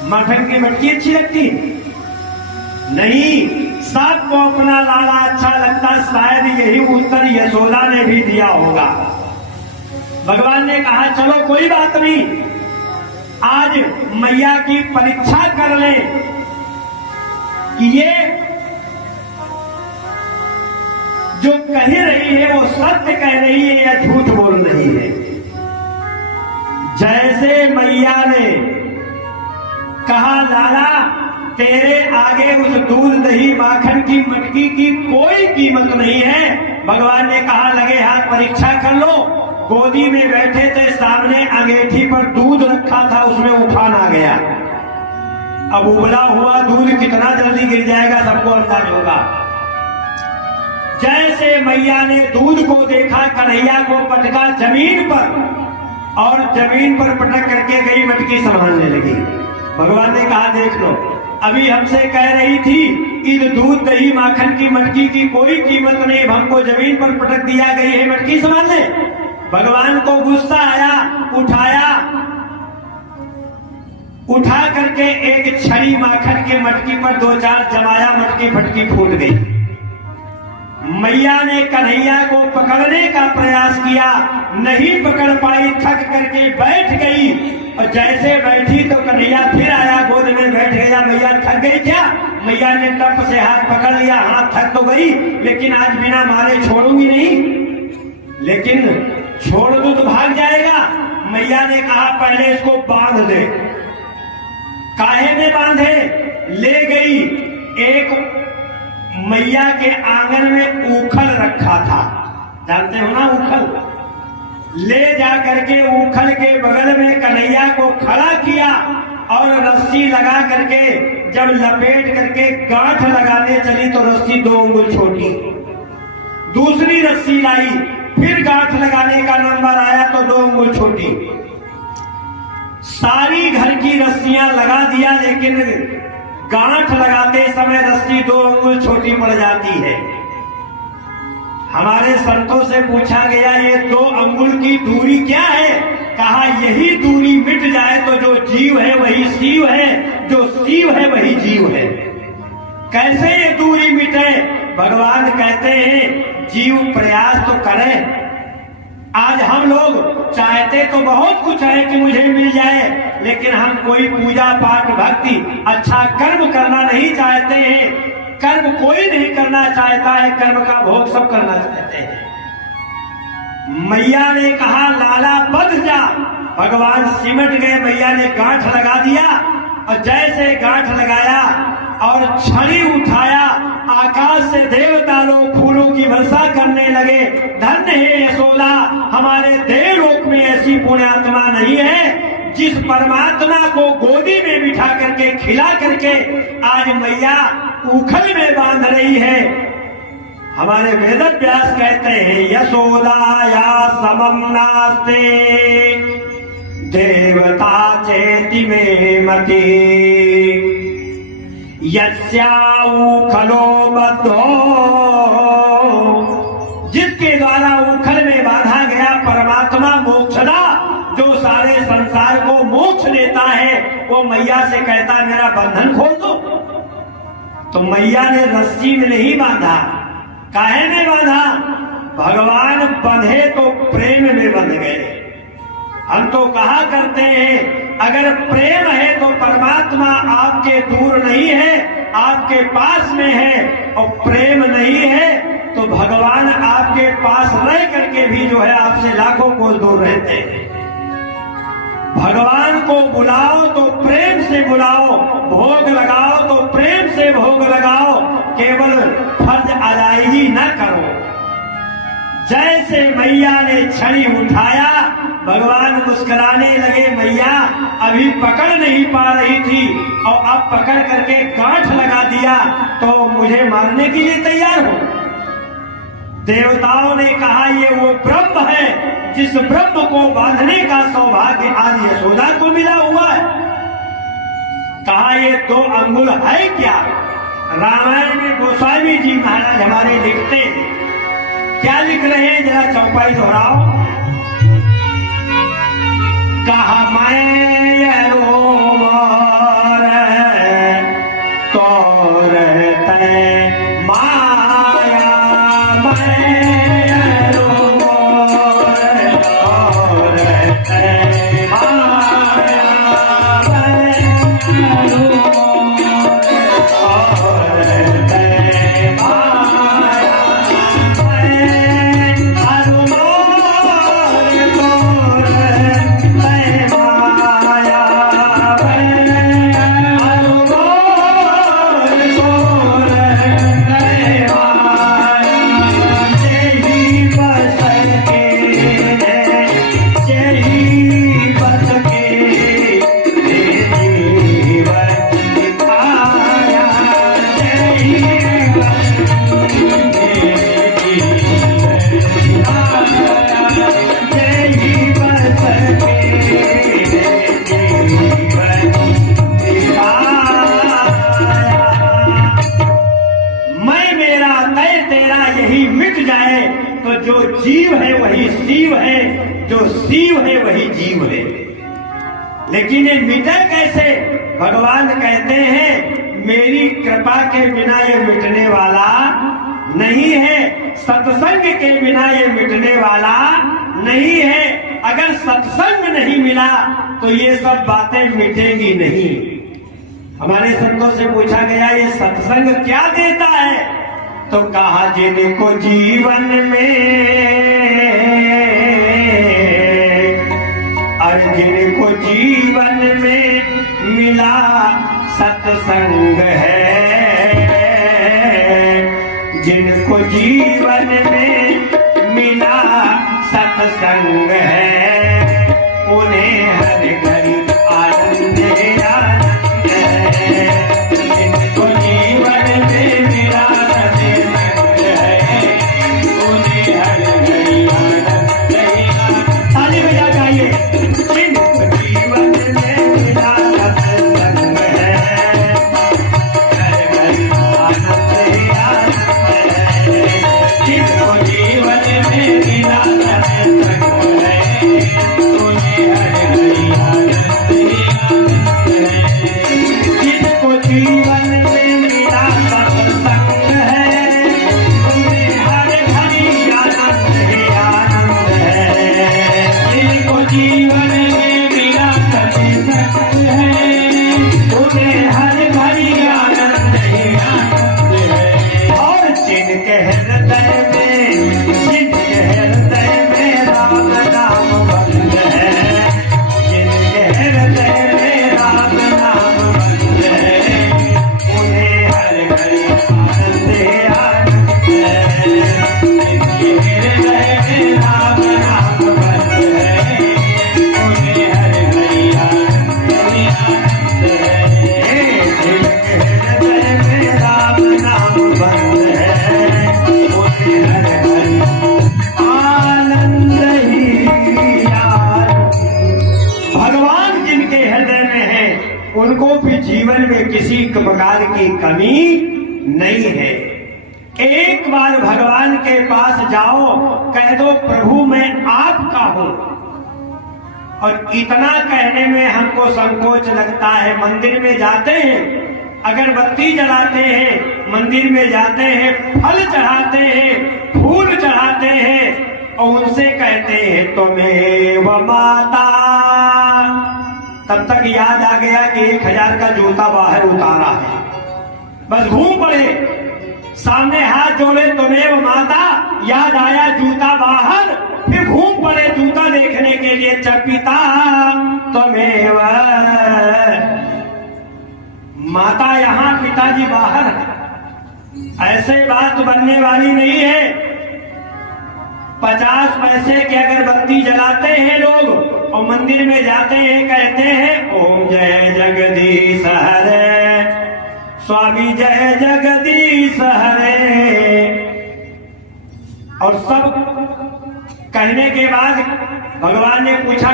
माखन की मटकी अच्छी लगती? नहीं, सबको अपना लाला अच्छा लगता। शायद यही उत्तर यशोदा ने भी दिया होगा। भगवान ने कहा चलो कोई बात नहीं, आज मैया की परीक्षा कर ले कि ये जो कह रही है वो सत्य कह रही है या झूठ बोल रही है। जैसे मैया ने कहा लाला तेरे आगे उस दूध दही माखन की मटकी की कोई कीमत नहीं है, भगवान ने कहा लगे हाथ परीक्षा कर लो। गोदी में बैठे थे, सामने अंगीठी पर दूध रखा था, उसमें उफान आ गया। अब उबला हुआ दूध कितना जल्दी गिर जाएगा सबको अंदाज होगा। जैसे मैया ने दूध को देखा, कन्हैया को पटका जमीन पर और जमीन पर पटक करके गई मटकी संभालने लगी। भगवान ने कहा देख लो, अभी हमसे कह रही थी इस दूध दही माखन की मटकी की कोई कीमत नहीं, हमको जमीन पर पटक दिया गई है मटकी संभालने। भगवान को गुस्सा आया, उठा करके एक छड़ी माखन के मटकी पर 2-4 जमाया, मटकी फटकी फूट गई। मैया ने कन्हैया को पकड़ने का प्रयास किया, नहीं पकड़ पाई, थक करके बैठ गई। और जैसे बैठी तो कन्हैया फिर आया, गोद में बैठ गया। मैया थक गई क्या? मैया ने टप से हाथ पकड़ लिया, हाथ थक तो गई लेकिन आज बिना मारे छोड़ूंगी नहीं, लेकिन छोड़ दो तो भाग जाएगा। मैया ने कहा पहले इसको बांध दे। काहे में बांधे? ले गई, एक मैया के आंगन में ऊखल रखा था, जानते हो ना ऊखल, ले जा करके ऊखल के बगल में कन्हैया को खड़ा किया और रस्सी लगा करके जब लपेट करके गांठ लगाने चली तो रस्सी 2 उंगल छोटी, दूसरी रस्सी लाई, फिर गांठ लगाने का नंबर आया तो 2 उंगल छोटी। सारी घर की रस्सियां लगा दिया, लेकिन गांठ लगाते समय रस्सी 2 उंगल छोटी पड़ जाती है। हमारे संतों से पूछा गया ये 2 अंगुल की दूरी क्या है? कहा यही दूरी मिट जाए तो जो जीव है वही शिव है, जो शिव है वही जीव है। कैसे ये दूरी मिटे? भगवान कहते हैं जीव प्रयास तो करे। आज हम लोग चाहते तो बहुत कुछ है कि मुझे मिल जाए, लेकिन हम कोई पूजा पाठ भक्ति अच्छा कर्म करना नहीं चाहते हैं। कर्म कोई नहीं करना चाहता है, कर्म का भोग सब करना चाहते हैं। मैया ने कहा लाला बंध जा, भगवान सिमट गए। मैया ने गांठ लगा दिया और जैसे गांठ लगाया और छड़ी उठाया, आकाश से देवता लोग फूलों की वर्षा करने लगे। धन्य है यशोदा, हमारे देवलोक में ऐसी पुण्यात्मा नहीं है जिस परमात्मा को गोदी में बिठा करके खिला करके आज मैया उखल में बांध रही है। हमारे वेद व्यास कहते हैं यशोदाया समम नास्ते देवता चेति में मति यस्याऊखलो बद्धो, जिसके द्वारा उखल में बांधा गया परमात्मा मोक्षदा, जो सारे संसार को मोक्ष देता है, वो मैया से कहता है मेरा बंधन खोल दो। तो मैया ने रस्सी में नहीं बांधा, काहे में बांधा? भगवान बंधे तो प्रेम में बंध गए। हम तो कहा करते हैं अगर प्रेम है तो परमात्मा आपके दूर नहीं है, आपके पास में है, और प्रेम नहीं है तो भगवान आपके पास रह करके भी जो है आपसे लाखों कोस दूर रहते हैं। भगवान को बुलाओ तो प्रेम से बुलाओ, भोग लगाओ तो प्रेम से भोग लगाओ, केवल फर्ज अदायगी न करो। जैसे मैया ने छड़ी उठाया, भगवान मुस्कुराने लगे, मैया अभी पकड़ नहीं पा रही थी और अब पकड़ करके गांठ लगा दिया तो मुझे मारने के लिए तैयार हो। देवताओं ने कहा ये वो ब्रह्म है जिस ब्रह्म को बांधने का सौभाग्य आज यशोदा को मिला हुआ है। कहा ये 2 अंगुल है क्या? रामायण में गोस्वामी जी महाराज हमारे लिखते हैं, क्या लिख रहे हैं जरा चौपाई दोहराओ। कहा मैं रोमर तोर तय माया, मैं रोमर तोर तय माया, मैं रोमर तोर तय माया, तो जो जीव है वही शिव है, जो शिव है वही जीव है। लेकिन ये मिटे कैसे? भगवान कहते हैं मेरी कृपा के बिना ये मिटने वाला नहीं है, सत्संग के बिना ये मिटने वाला नहीं है। अगर सत्संग नहीं मिला तो ये सब बातें मिटेंगी नहीं। हमारे संतों से पूछा गया ये सत्संग क्या देता है? तो कहा जिनको जीवन में, और जिनको जीवन में मिला सत्संग है, जिनको जीवन में मिला सत्संग है, उन्हें हर घड़ी आनंद आनंद है। जिनको जीवन में मिला जीवन में मिला सत्संग है। भगवान जिनके हृदय में है उनको भी जीवन में किसी प्रकार की कमी नहीं है। एक बार भगवान के पास जाओ, कह दो प्रभु मैं आपका हूं। और इतना कहने में हमको संकोच लगता है। मंदिर में जाते हैं, अगरबत्ती जलाते हैं, मंदिर में जाते हैं, फल चढ़ाते हैं, फूल चढ़ाते हैं और उनसे कहते हैं त्वमेव माता। तब तक याद आ गया कि 1000 का जूता बाहर उतारा है, बस घूम पड़े, सामने हाथ जोड़े त्वमेव माता, याद आया जूता बाहर, फिर घूम पड़े जूता देखने के लिए। पिता त्वमेव माता यहां, पिताजी बाहर है। ऐसे बात बनने वाली नहीं है। 50 पैसे की अगरबत्ती जलाते हैं लोग और मंदिर में जाते हैं, कहते हैं ओम जय जगदीश हरे, स्वामी जय जगदीश हरे। और सब कहने के बाद भगवान ने पूछा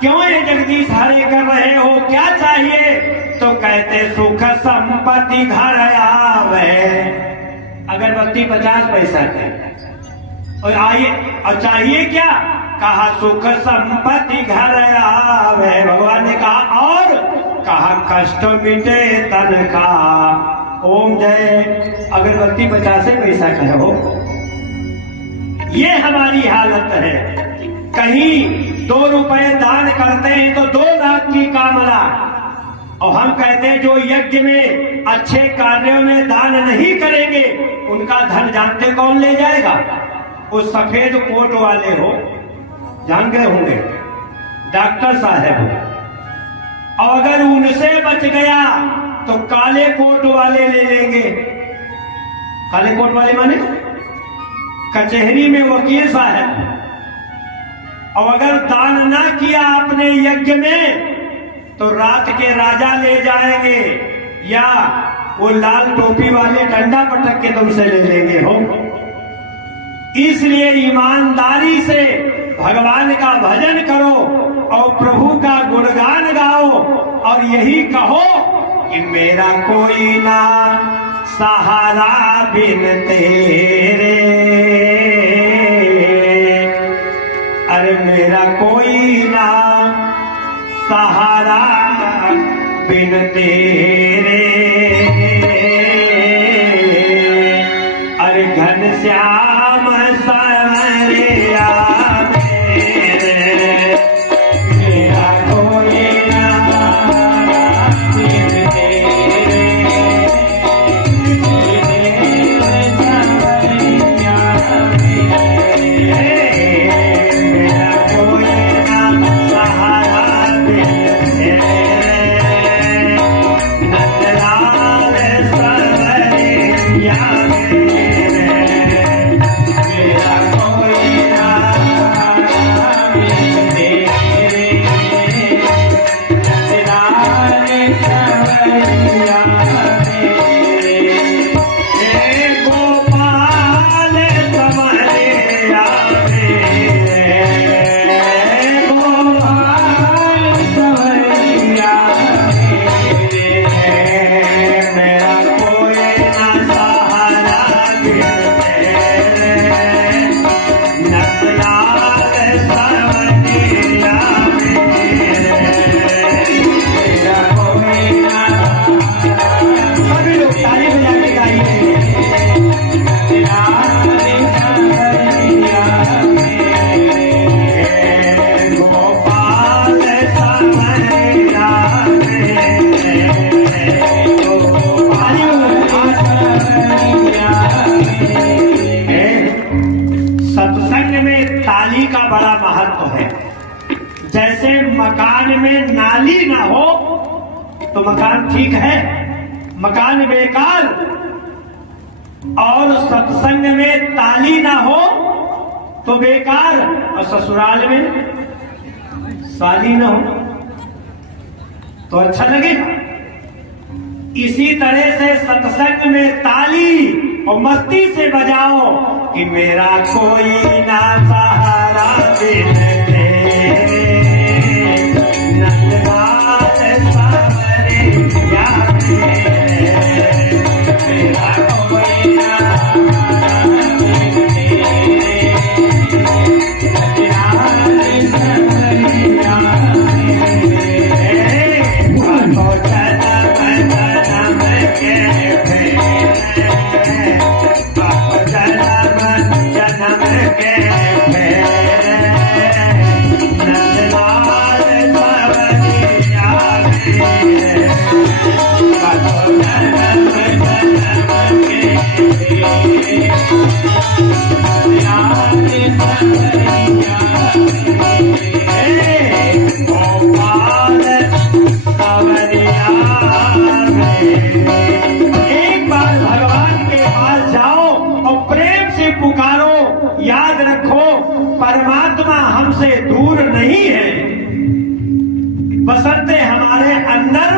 क्यों ये जगदीश हरे कर रहे हो, क्या चाहिए? तो कहते सुख संपत्ति घर आवे। अगरबत्ती 50 पैसा की और आइए, और चाहिए क्या? कहा सुख संपत्ति घर आवे। भगवान ने कहा और कहा कष्ट मिटे तन का। ओम जय अगरबत्ती 50 पैसा का हो। ये हमारी हालत है। कहीं 2 रुपए दान करते हैं तो 2 लाख की कामना, और हम कहते हैं जो यज्ञ में अच्छे कार्यों में दान नहीं करेंगे उनका धन जानते कौन ले जाएगा? वो सफेद कोट वाले हो, जान गए होंगे, डॉक्टर साहब। और अगर उनसे बच गया तो काले कोट वाले ले लेंगे। काले कोट वाले माने कचहरी में वकील साहब। और अगर दान ना किया अपने यज्ञ में तो रात के राजा ले जाएंगे, या वो लाल टोपी वाले डंडा पटक के तुमसे ले लेंगे हो। इसलिए ईमानदारी से भगवान का भजन करो और प्रभु का गुणगान गाओ और यही कहो कि मेरा कोई ना सहारा बिन तेरे, अरे मेरा कोई ना सहारा बिन तेरे, अरे घनश्याम सवरिया मेरे, मेरा कोई ना बिन तेरे, सवरिया मेरे, मेरा कोई ना सहारा बिन तेरे, नंदलाल सवरिया मेरे, मेरा कोई ना बिन तेरे, नंदलाल सवरिया मेरे, हे गोपाल सवरिया मेरे, गोपाल सवरिया मेरे, मेरा कोई ना सहारा बिन तेरे, नंदलाल सवरिया मेरे, मेरा कोई ना। सभी लोग ताली बजा के गाइए। नंदलाल सवरिया मेरे, गोपाल सवरिया मेरे, गोपाल सवरिया मेरे। सत्संग में ताली का बड़ा महत्व है। जैसे मकान में नाली ना हो तो मकान ठीक है, मकान बेकार। और सत्संग में ताली ना हो तो बेकार, और ससुराल में शादी ना हो तो अच्छा लगेगा। इसी तरह से सत्संग में ताली और मस्ती से बजाओ कि मेरा कोई ना सहारा बिन तेरे, परमात्मा हमसे दूर नहीं है, बशर्ते हमारे अंदर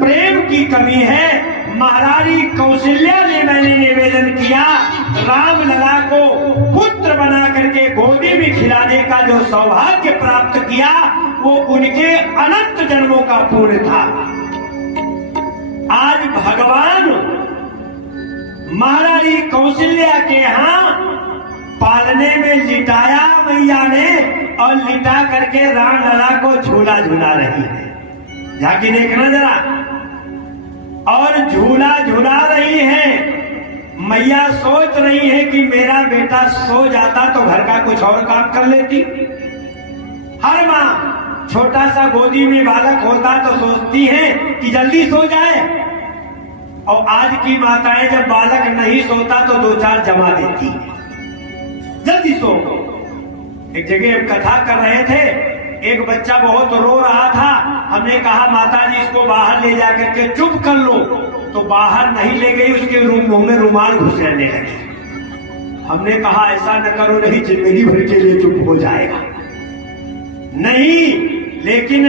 प्रेम की कमी है। महारानी कौशल्या ने मैंने निवेदन किया, राम लला को पुत्र बना करके गोदी में खिलाने का जो सौभाग्य प्राप्त किया वो उनके अनंत जन्मों का पुण्य था। आज भगवान महारानी कौशल्या के यहाँ पालने में लिटाया मैया ने, और लिटा करके राम लला को झूला झूला रही है। जाके देखना जरा, और झूला झूला रही है। मैया सोच रही है कि मेरा बेटा सो जाता तो घर का कुछ और काम कर लेती। हर माँ छोटा सा गोदी में बालक होता तो सोचती है कि जल्दी सो जाए, और आज की माताएं जब बालक नहीं सोता तो दो चार जमा देती, जल्दी सो। एक जगह कथा कर रहे थे, एक बच्चा बहुत रो रहा था। हमने कहा माता जी इसको बाहर ले जा करके चुप कर लो, तो बाहर नहीं ले गई, उसके मुंह में रुमाल घुसने लगी। हमने कहा ऐसा न करो, नहीं जिंदगी भर के लिए चुप हो जाएगा। नहीं, लेकिन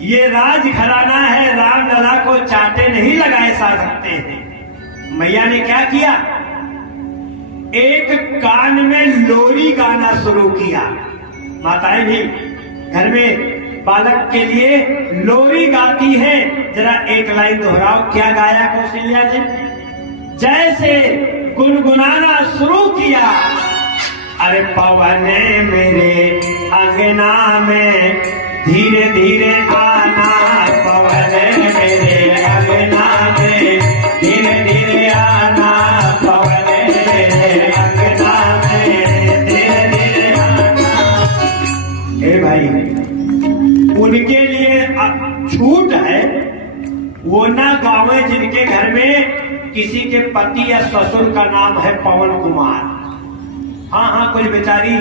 ये राज घराना है, राम लला को चाटे नहीं लगाए जा सकते हैं। मैया ने क्या किया, एक कान में लोरी गाना शुरू किया। माताएं भी घर में बालक के लिए लोरी गाती हैं, जरा एक लाइन दोहराओ, क्या गाया कौशल्या ने? जैसे गुनगुनाना शुरू किया, अरे पवन मेरे अंगना में धीरे धीरे आना, पवन मेरे अंगना में धीरे धीरे आना, पवन मेरे अंगना में धीरे धीरे आना। हे भाई, उनके लिए छूट है, वो ना गावे जिनके घर में किसी के पति या ससुर का नाम है पवन कुमार। हाँ, कुछ बेचारी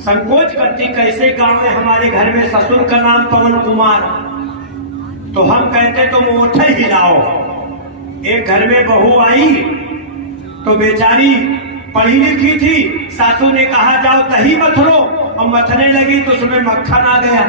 संकोच करती, कैसे गांव में हमारे घर में ससुर का नाम पवन कुमार। तो हम कहते तुम ओठे हिलाओ। एक घर में बहू आई तो बेचारी पढ़ी लिखी थी, सासू ने कहा जाओ दही मथ लो, और मथने लगी तो उसमें मक्खन आ गया।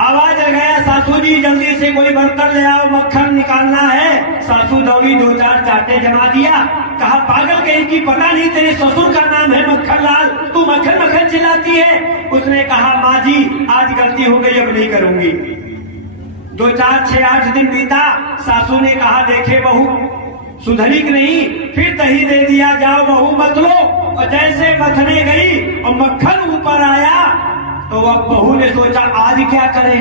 आवाज लगाया, सासू जी जल्दी से कोई बर्तन ले आओ, मक्खन निकालना है। सासू दौड़ी, दो चार चाटे जमा दिया। कहा पागल कहीं की, पता नहीं तेरे ससुर का नाम है मक्खन लाल, तू मक्खन मक्खन चिल्लाती है। उसने कहा माँ जी आज गलती हो गई, अब नहीं करूंगी। 2 4 6 8 दिन बीता। सासू ने कहा देखे बहू सुधरी कि नहीं, फिर दही दे दिया, जाओ बहू मत लो। और जैसे मथने गई और मक्खन ऊपर आया तो अब बहू ने सोचा आज क्या करें।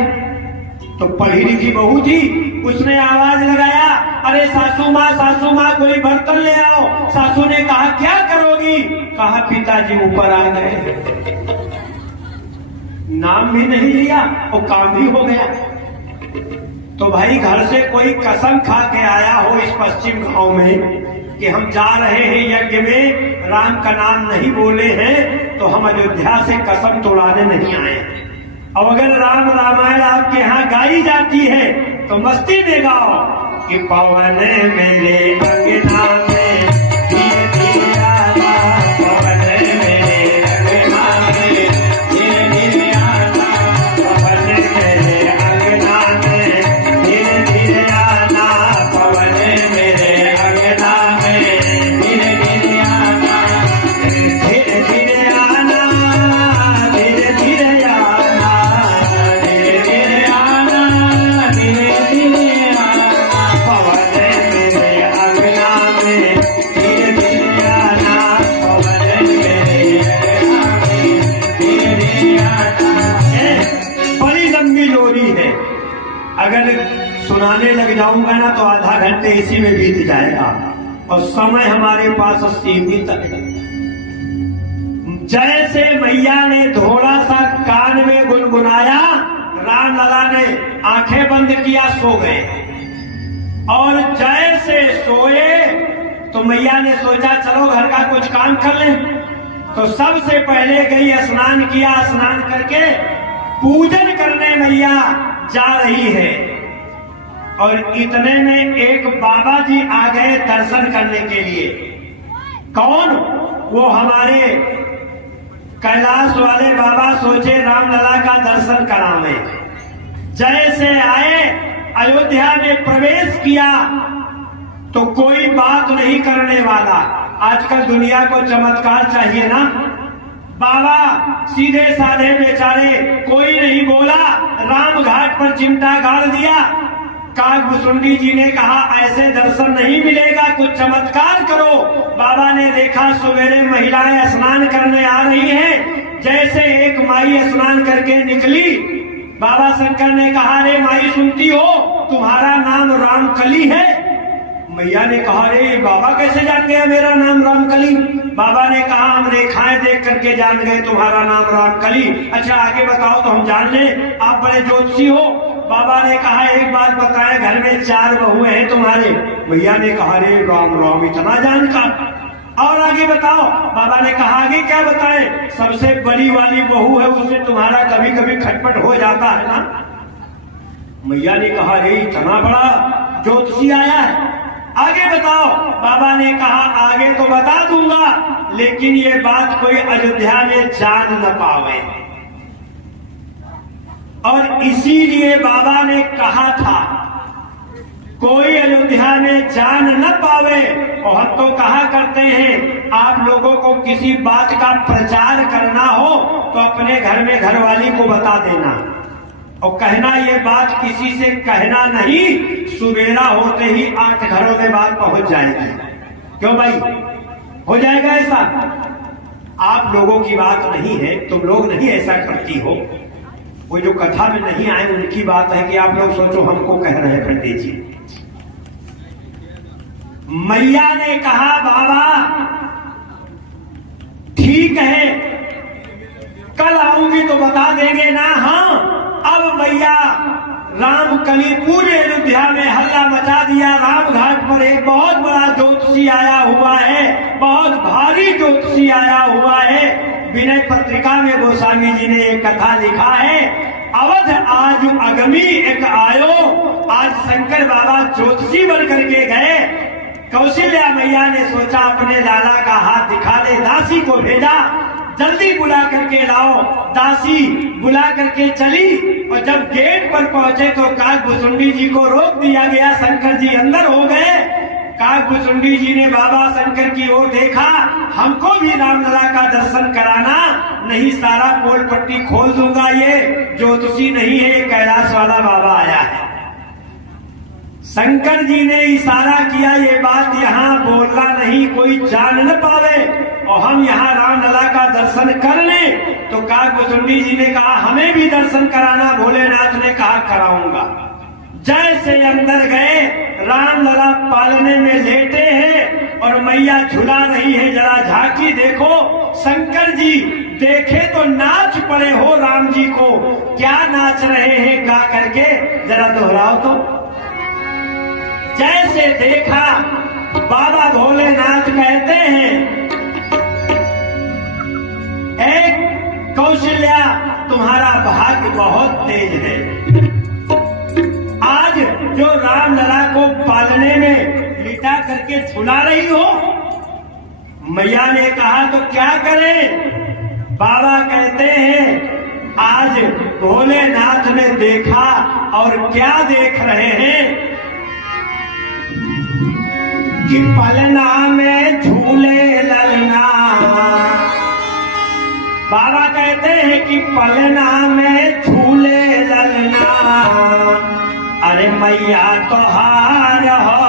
तो पढ़ी लिखी बहू थी, उसने आवाज लगाया, अरे सासू माँ कोई बर्तन ले आओ। सासू ने कहा क्या करोगी? कहा पिताजी ऊपर आ गए। नाम भी नहीं लिया और काम भी हो गया। तो भाई घर से कोई कसम खा के आया हो इस पश्चिम गांव में कि हम जा रहे हैं यज्ञ में, राम का नाम नहीं बोले हैं, तो हम अयोध्या से कसम तोड़ाने नहीं आए। और अगर राम रामायण आपके यहाँ गाई जाती है तो मस्ती में गाओ कि पवन मेरे अंगना में धीरे धीरे आना, पवन मेरे अंगना में धीरे धीरे आना, पवन मेरे अंगना में धीरे धीरे आना, पवन मेरे अंगना में धीरे धीरे आना, धीरे धीरे आना, धीरे धीरे आना, धीरे धीरे आना, धीरे धीरे आना, पवन मेरे अंगना में धीरे धीरे आना, पवन मेरे अंगना में धीरे धीरे आना। बड़ी लंबी लोरी है, अगर सुनाने लग जाऊंगा ना तो आधा घंटे इसी में बीत जाएगा, और समय हमारे पास सीमित है। जैसे मैया ने थोड़ा सा कान में गुनगुनाया, राम लला ने आंखें बंद किया, सो गए। और जैसे सोए तो मैया ने सोचा चलो घर का कुछ काम कर लें। तो सबसे पहले गई, स्नान किया, स्नान करके पूजन करने मैया जा रही है। और इतने में एक बाबा जी आ गए दर्शन करने के लिए। कौन? वो हमारे कैलाश वाले बाबा सोचे रामलला का दर्शन करावे। जैसे आए अयोध्या में प्रवेश किया तो कोई बात नहीं करने वाला। आजकल दुनिया को चमत्कार चाहिए ना। बाबा सीधे साधे बेचारे, कोई नहीं बोला, राम घाट पर चिमटा गाड़ दिया। काकभुसुंडी जी ने कहा ऐसे दर्शन नहीं मिलेगा, कुछ चमत्कार करो। बाबा ने देखा सवेरे महिलाएं स्नान करने आ रही हैं। जैसे एक माई स्नान करके निकली, बाबा शंकर ने कहा रे माई सुनती हो, तुम्हारा नाम रामकली है। मैया ने कहा रे बाबा कैसे जान गया मेरा नाम रामकली। बाबा ने कहा हम रेखाएं देख करके जान गए तुम्हारा नाम रामकली। अच्छा आगे बताओ तो हम जान ले, आप बड़े ज्योतिषी हो। बाबा ने कहा एक बात बताए, घर में 4 बहुएं हैं तुम्हारे। मैया ने कहा रे राम राम इतना जानकार, और आगे बताओ। बाबा ने कहा आगे क्या बताएं, सबसे बड़ी वाली बहू है, उससे तुम्हारा कभी कभी खटपट हो जाता है ना। मैया ने कहा रे इतना बड़ा ज्योतिषी आया है, आगे बताओ। बाबा ने कहा आगे तो बता दूंगा, लेकिन ये बात कोई अयोध्या में जान न पावे। और इसीलिए बाबा ने कहा था कोई अयोध्या में जान न पावे। और हम तो कहा करते हैं आप लोगों को किसी बात का प्रचार करना हो तो अपने घर में घरवाली को बता देना, और कहना ये बात किसी से कहना नहीं। सुबेरा होते ही 8 घरों में बात पहुंच जाएगी। क्यों भाई, हो जाएगा ऐसा? आप लोगों की बात नहीं है, तुम लोग नहीं ऐसा करती हो। वो जो कथा में नहीं आए उनकी बात है कि आप लोग सोचो हमको कह रहे हैं पंडित जी। मैया ने कहा बाबा ठीक है, कल आऊंगी तो बता देंगे ना। हाँ, अब मैया रामकली पूरे अयोध्या में हल्ला मचा दिया। राम घाट पर एक बहुत बड़ा ज्योतिषी आया हुआ है, बहुत भारी ज्योतिषी आया हुआ है। विनय पत्रिका में गोस्वामी जी ने एक कथा लिखा है, अवध आज अगमी एक आयो। आज शंकर बाबा ज्योतिषी बन करके गए। कौशल्या मैया ने सोचा अपने लाला का हाथ दिखा दे, दासी को भेजा जल्दी बुला करके लाओ। दासी बुला करके चली, और जब गेट पर पहुंचे तो काकभुसुंडी जी को रोक दिया गया। शंकर जी अंदर हो गए। काकभुसुंडी जी ने बाबा शंकर की ओर देखा, हमको भी रामलला का दर्शन कराना, नहीं सारा पोल पट्टी खोल दूंगा। ये ज्योतिषी नहीं है, ये कैलाश वाला बाबा आया है। शंकर जी ने इशारा किया ये बात यहाँ बोलना नहीं, कोई जान न पावे, और हम यहाँ रामलला का दर्शन कर लें। तो काकभुसुंडी जी ने कहा हमें भी दर्शन कराना। भोलेनाथ ने कहा कराऊंगा। जैसे अंदर गए, रामलला पालने में लेटे हैं और मैया झुला रही है। जरा झांकी देखो। शंकर जी देखे तो नाच पड़े हो राम जी को। क्या नाच रहे हैं गा करके, जरा दोहराओ तो। जैसे देखा, बाबा भोलेनाथ कहते हैं एक कौशल्या तुम्हारा भाग्य बहुत तेज है। आज जो रामलला को पालने में लिटा करके झुला रही हो। मैया ने कहा तो क्या करें? बाबा कहते हैं आज भोलेनाथ ने देखा, और क्या देख रहे हैं कि पलना में झूले ललना। बाबा कहते हैं कि पलना में झूले ललना। अरे मैया तोहार हो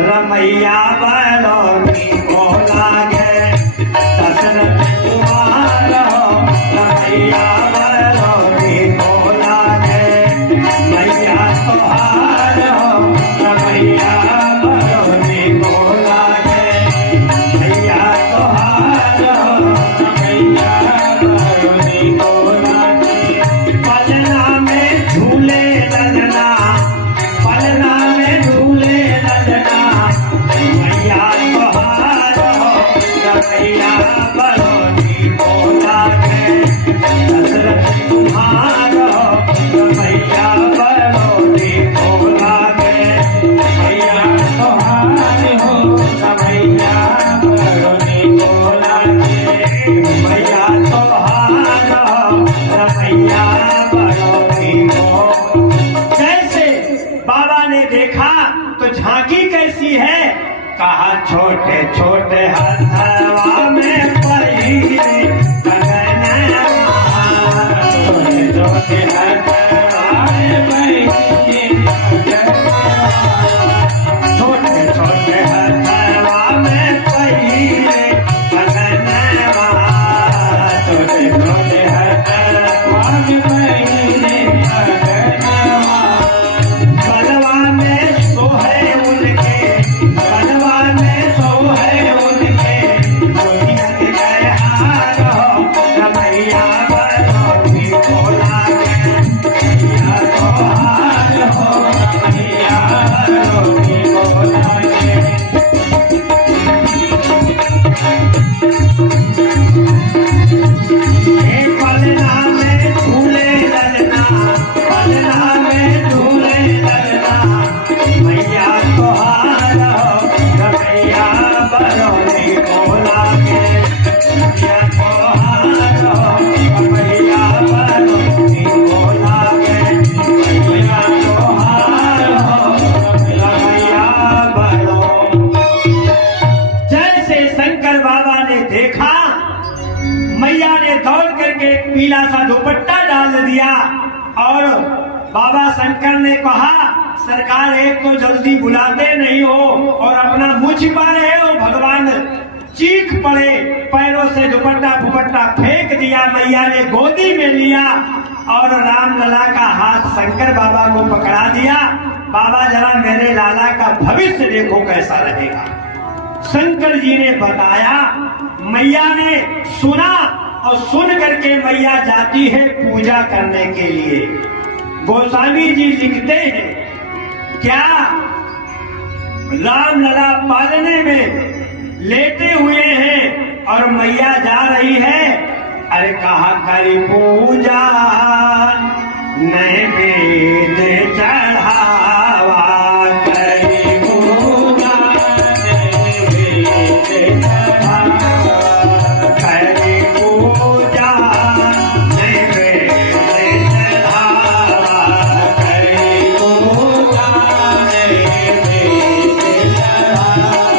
रमैया बलोनी को लागे। दशरथ कुमार हो रमैया बलोनी को लागे। मैया तोहार हो रमैया मैया बड़ोती को। जैसे बाबा ने देखा तो झांकी कैसी है, कहा छोटे छोटे हथवा में पहिरे कंगनवा, छोटे छोटे हथवा में पहिरे कंगनवा, छोटे छोटे हथवा में पहिरे कंगनवा, छोटे छोटे हथवा में पहिरे कंगनवा। गलवा में सोहे उनके, गलवा में सोहे उनके, दुनिया के हार हो रमैया बड़ोती को लागे, रमैया को हार हो रमैया बड़ोती को लागे। पलना में झूले ललना, पलना में झूले ललना, मैया तो हार हो रमैया बड़ोती को लागे, मैया तो हार हो रमैया बड़ोती को लागे, मैया तो हार हो रमैया बड़ो। जैसे शंकर बाबा ने देखा, मैया ने दौड़ करके एक पीला सा दुपट्टा डाल दिया और बाबा शंकर ने कहा, सरकार एक तो जल्दी बुलाते नहीं हो और अपना मुंह छिपा रहे हो। भगवान चीख पड़े, पैरों से दुपट्टा फुपट्टा फेंक दिया, मैया ने गोदी में लिया और राम लला का हाथ शंकर बाबा को पकड़ा दिया। बाबा जरा मेरे लाला का भविष्य देखो कैसा रहेगा। शंकर जी ने बताया, मैया ने सुना और सुन करके मैया जाती है पूजा करने के लिए। गोस्वामी जी लिखते हैं, क्या राम लला पालने में लेटे हुए हैं और मैया जा रही है। अरे कहा करी पूजा नैवेद्य चढ़ावा, करी पूजा नैवेद्य चढ़ावा, करी पूजा नैवेद्य चढ़ावा, करी पूजा नैवेद्य चढ़ावा।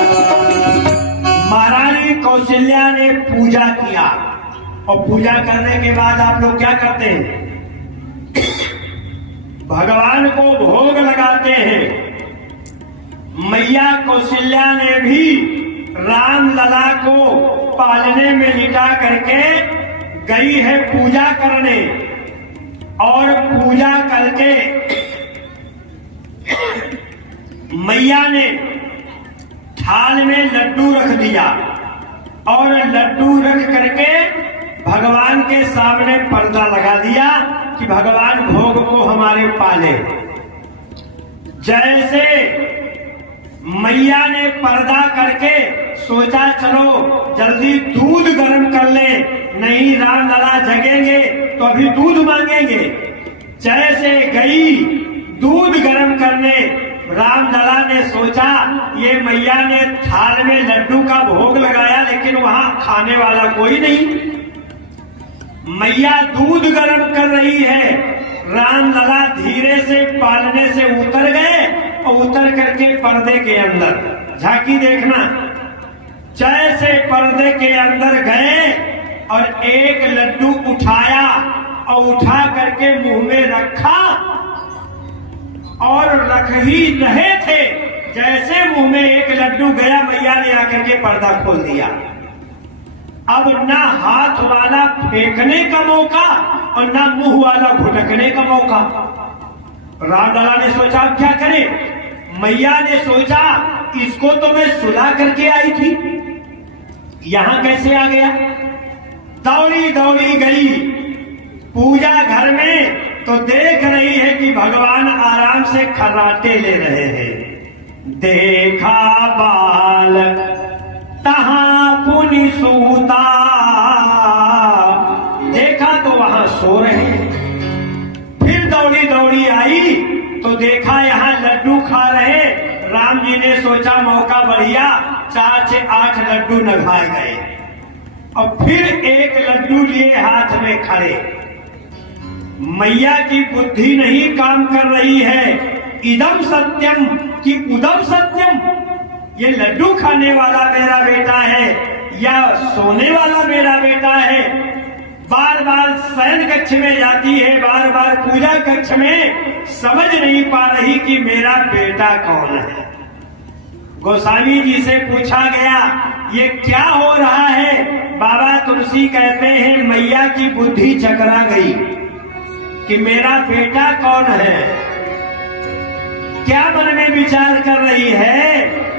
महारानी कौशल्या ने पूजा किया और पूजा करने के बाद आप लोग क्या करते हैं, भगवान को भोग लगाते हैं। मैया कौशल्या ने भी राम लला को पालने में लिटा करके गई है पूजा करने और पूजा करके मैया ने थाल में लड्डू रख दिया और लड्डू रख करके भगवान के सामने पर्दा लगा दिया कि भगवान भोग को हमारे पाले। जैसे मैया ने पर्दा करके सोचा चलो जल्दी दूध गर्म कर ले, नहीं राम लला जगेंगे तो अभी दूध मांगेंगे। जैसे गई दूध गर्म करने, राम लला ने सोचा ये मैया ने थाल में लड्डू का भोग लगाया लेकिन वहां खाने वाला कोई नहीं। मैया दूध गर्म कर रही है, राम लला धीरे से पालने से उतर गए और उतर करके पर्दे के अंदर झांकी देखना। जैसे पर्दे के अंदर गए और एक लड्डू उठाया और उठा करके मुंह में रखा और रख ही रहे थे, जैसे मुंह में एक लड्डू गया मैया ने आकर के पर्दा खोल दिया। अब ना हाथ वाला फेंकने का मौका और ना मुंह वाला भुटकने का मौका। राम लला ने सोचा अब क्या करें। मैया ने सोचा इसको तो मैं सुला करके आई थी, यहां कैसे आ गया। दौड़ी दौड़ी गई पूजा घर में तो देख रही है कि भगवान आराम से खर्राटे ले रहे हैं। देखा बाल तहां पुनि सूता, देखा तो वहां सो रहे। फिर दौड़ी दौड़ी आई तो देखा यहाँ लड्डू खा रहे। राम जी ने सोचा मौका बढ़िया, 4 से 8 लड्डू नभाए गए और फिर एक लड्डू लिए हाथ में खड़े। मैया की बुद्धि नहीं काम कर रही है। इदम सत्यम कि उदम सत्यम, ये लड्डू खाने वाला मेरा बेटा है या सोने वाला मेरा बेटा है। बार बार शयन कक्ष में जाती है, बार बार पूजा कक्ष में, समझ नहीं पा रही कि मेरा बेटा कौन है। गोस्वामी जी से पूछा गया ये क्या हो रहा है। बाबा तुलसी कहते हैं मैया की बुद्धि चकरा गई कि मेरा बेटा कौन है। क्या मन में विचार कर रही है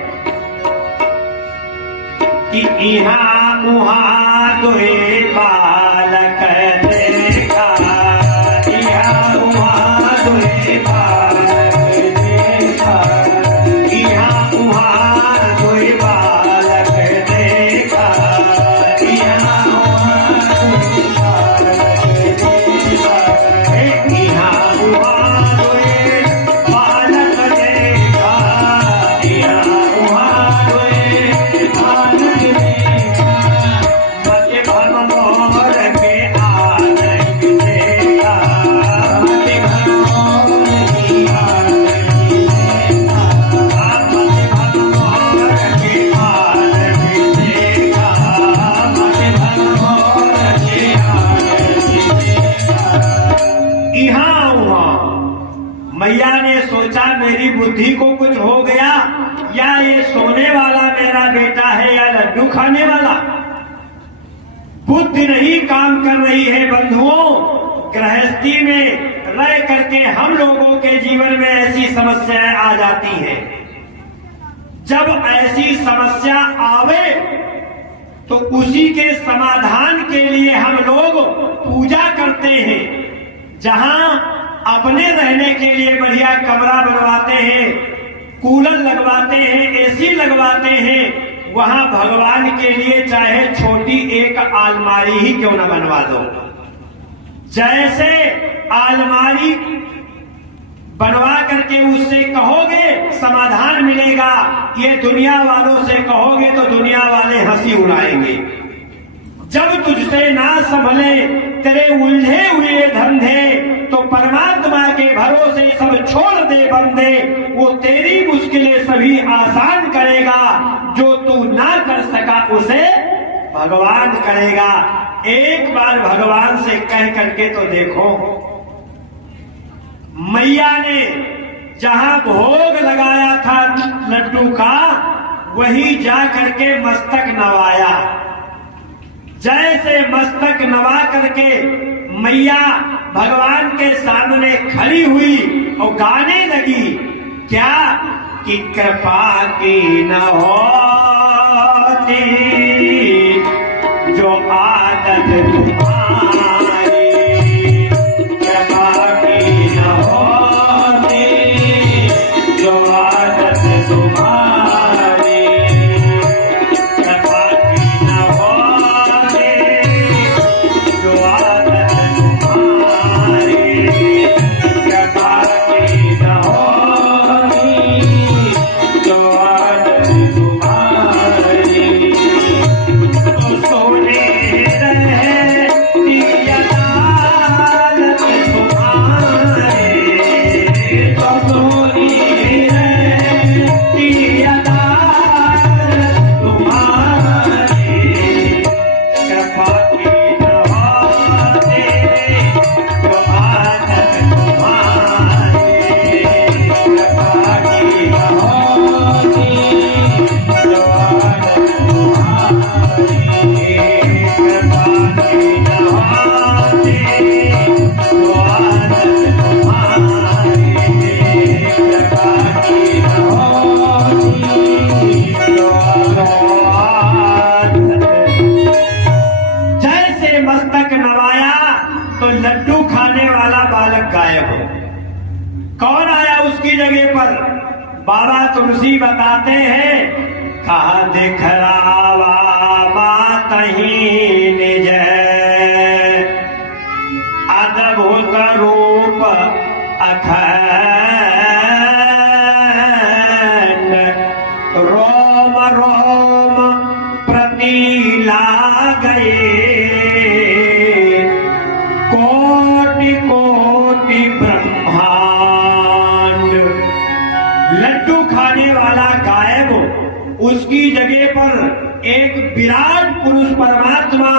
कि इहा मुहा दोहे बालक देखा, इहा मुहा दोहे बालक देखा, इहा मुहा दोहे बालक देखा, इहा मुहा दोहे बालक देखा, इहा मुहा दोहे बालक देखा, इहा मुहा दोहे बालक मैया ने सोचा मेरी बुद्धि को कुछ हो गया, या ये सोने वाला मेरा बेटा है या लड्डू खाने वाला। बुद्धि नहीं काम कर रही है बंधुओं। गृहस्थी में रह करके हम लोगों के जीवन में ऐसी समस्याएं आ जाती हैं। जब ऐसी समस्या आवे तो उसी के समाधान के लिए हम लोग पूजा करते हैं। जहां अपने रहने के लिए बढ़िया कमरा बनवाते हैं, कूलर लगवाते हैं, एसी लगवाते हैं, वहां भगवान के लिए चाहे छोटी एक अलमारी ही क्यों न बनवा दो। जैसे अलमारी बनवा करके उससे कहोगे समाधान मिलेगा, ये दुनिया वालों से कहोगे तो दुनिया वाले हंसी उड़ाएंगे। जब तुझसे ना संभले तेरे उलझे हुए धंधे, तो परमात्मा के भरोसे सब छोड़ दे बंदे। वो तेरी मुश्किलें सभी आसान करेगा, जो तू ना कर सका उसे भगवान करेगा। एक बार भगवान से कह करके तो देखो। मैया ने जहां भोग लगाया था लड्डू का, वही जा करके मस्तक नवाया। जैसे मस्तक नवा करके मैया भगवान के सामने खड़ी हुई और गाने लगी, क्या कि कृपा की न होती जो आदत तुम्हारी, कृपा की न होती जो आदत तुम्हारी, कृपा की न होती जो आदत तुम्हारी, कृपा की न होती जो आदत तुम्हारी। तो सोने रहती अदालत तुम्हारी, तो सोनी रहती अदालत तुम्हारी, कृपा की न होती जो आदत तुम्हारी, कृपा की न होती जो आदत तुम्हारी, कृपा की न होती जो आदत तुम्हारी, कृपा की न होती जो आदत। जैसे मस्तक नवाया तो लड्डू खाने वाला बालक गायब हो। कौन आया उसकी जगह पर? बाबा तुलसी बताते हैं, कहा दिखरावा मातही निज, अद्भुत रूप अखंड, रोम रोम प्रति लागए, कोटि को उसकी जगह पर एक विराट पुरुष परमात्मा,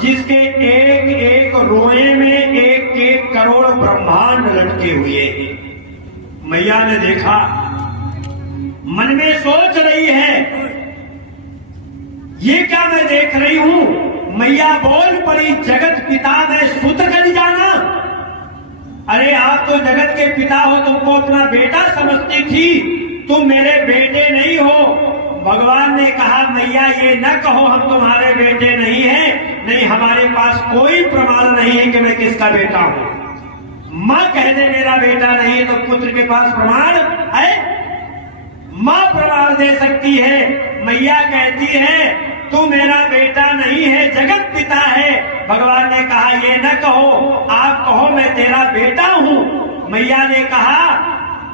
जिसके एक एक रोए में एक एक करोड़ ब्रह्मांड लटके हुए। मैया ने देखा, मन में सोच रही है, ये क्या मैं देख रही हूं। मैया बोल पड़ी, जगत पिता मैं सुत कर जाना। अरे आप तो जगत के पिता हो, तुमको अपना बेटा समझती थी, तुम मेरे बेटे नहीं हो। भगवान ने कहा, मैया ये न कहो हम तुम्हारे बेटे नहीं हैं, नहीं हमारे पास कोई प्रमाण नहीं है कि मैं किसका बेटा हूं। मां कह दे मेरा बेटा नहीं है तो पुत्र के पास प्रमाण है, मां प्रमाण दे सकती है। मैया कहती है तू मेरा बेटा नहीं है, जगत पिता है। भगवान ने कहा ये न कहो, आप कहो मैं तेरा बेटा हूं। मैया ने कहा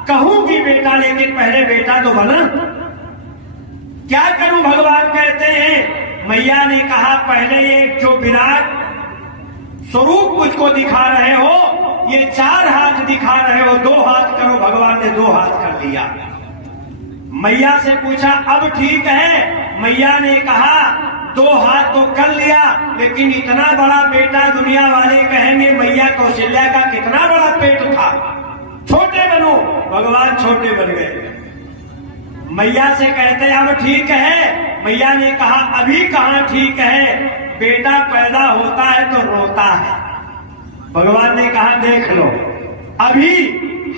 कहूंगी बेटा, लेकिन पहले बेटा तो बना। क्या करूं भगवान कहते हैं। मैया ने कहा पहले एक जो विराट स्वरूप मुझको दिखा रहे हो, ये 4 हाथ दिखा रहे हो, 2 हाथ करो। भगवान ने 2 हाथ कर दिया। मैया से पूछा अब ठीक है। मैया ने कहा 2 हाथ तो कर लिया, लेकिन इतना बड़ा बेटा दुनिया वाले कहेंगे मैया कौशल्या का कितना बड़ा पेट था, छोटे बनो। भगवान छोटे बन गए। मैया से कहते अब ठीक है। मैया ने कहा अभी कहां ठीक है, बेटा पैदा होता है तो रोता है। भगवान ने कहा देख लो, अभी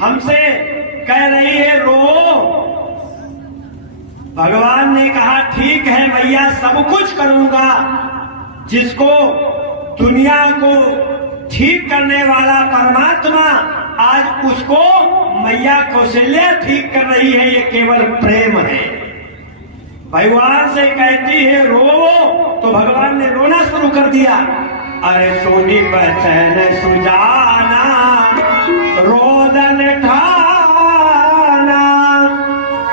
हमसे कह रही है रो। भगवान ने कहा ठीक है मैया, सब कुछ करूंगा। जिसको दुनिया को ठीक करने वाला परमात्मा, आज उसको मैया कौशल्या ठीक कर रही है। ये केवल प्रेम है। भगवान से कहती है रो, तो भगवान ने रोना शुरू कर दिया। अरे सोनी बचन सुजाना, रोदन ठाना,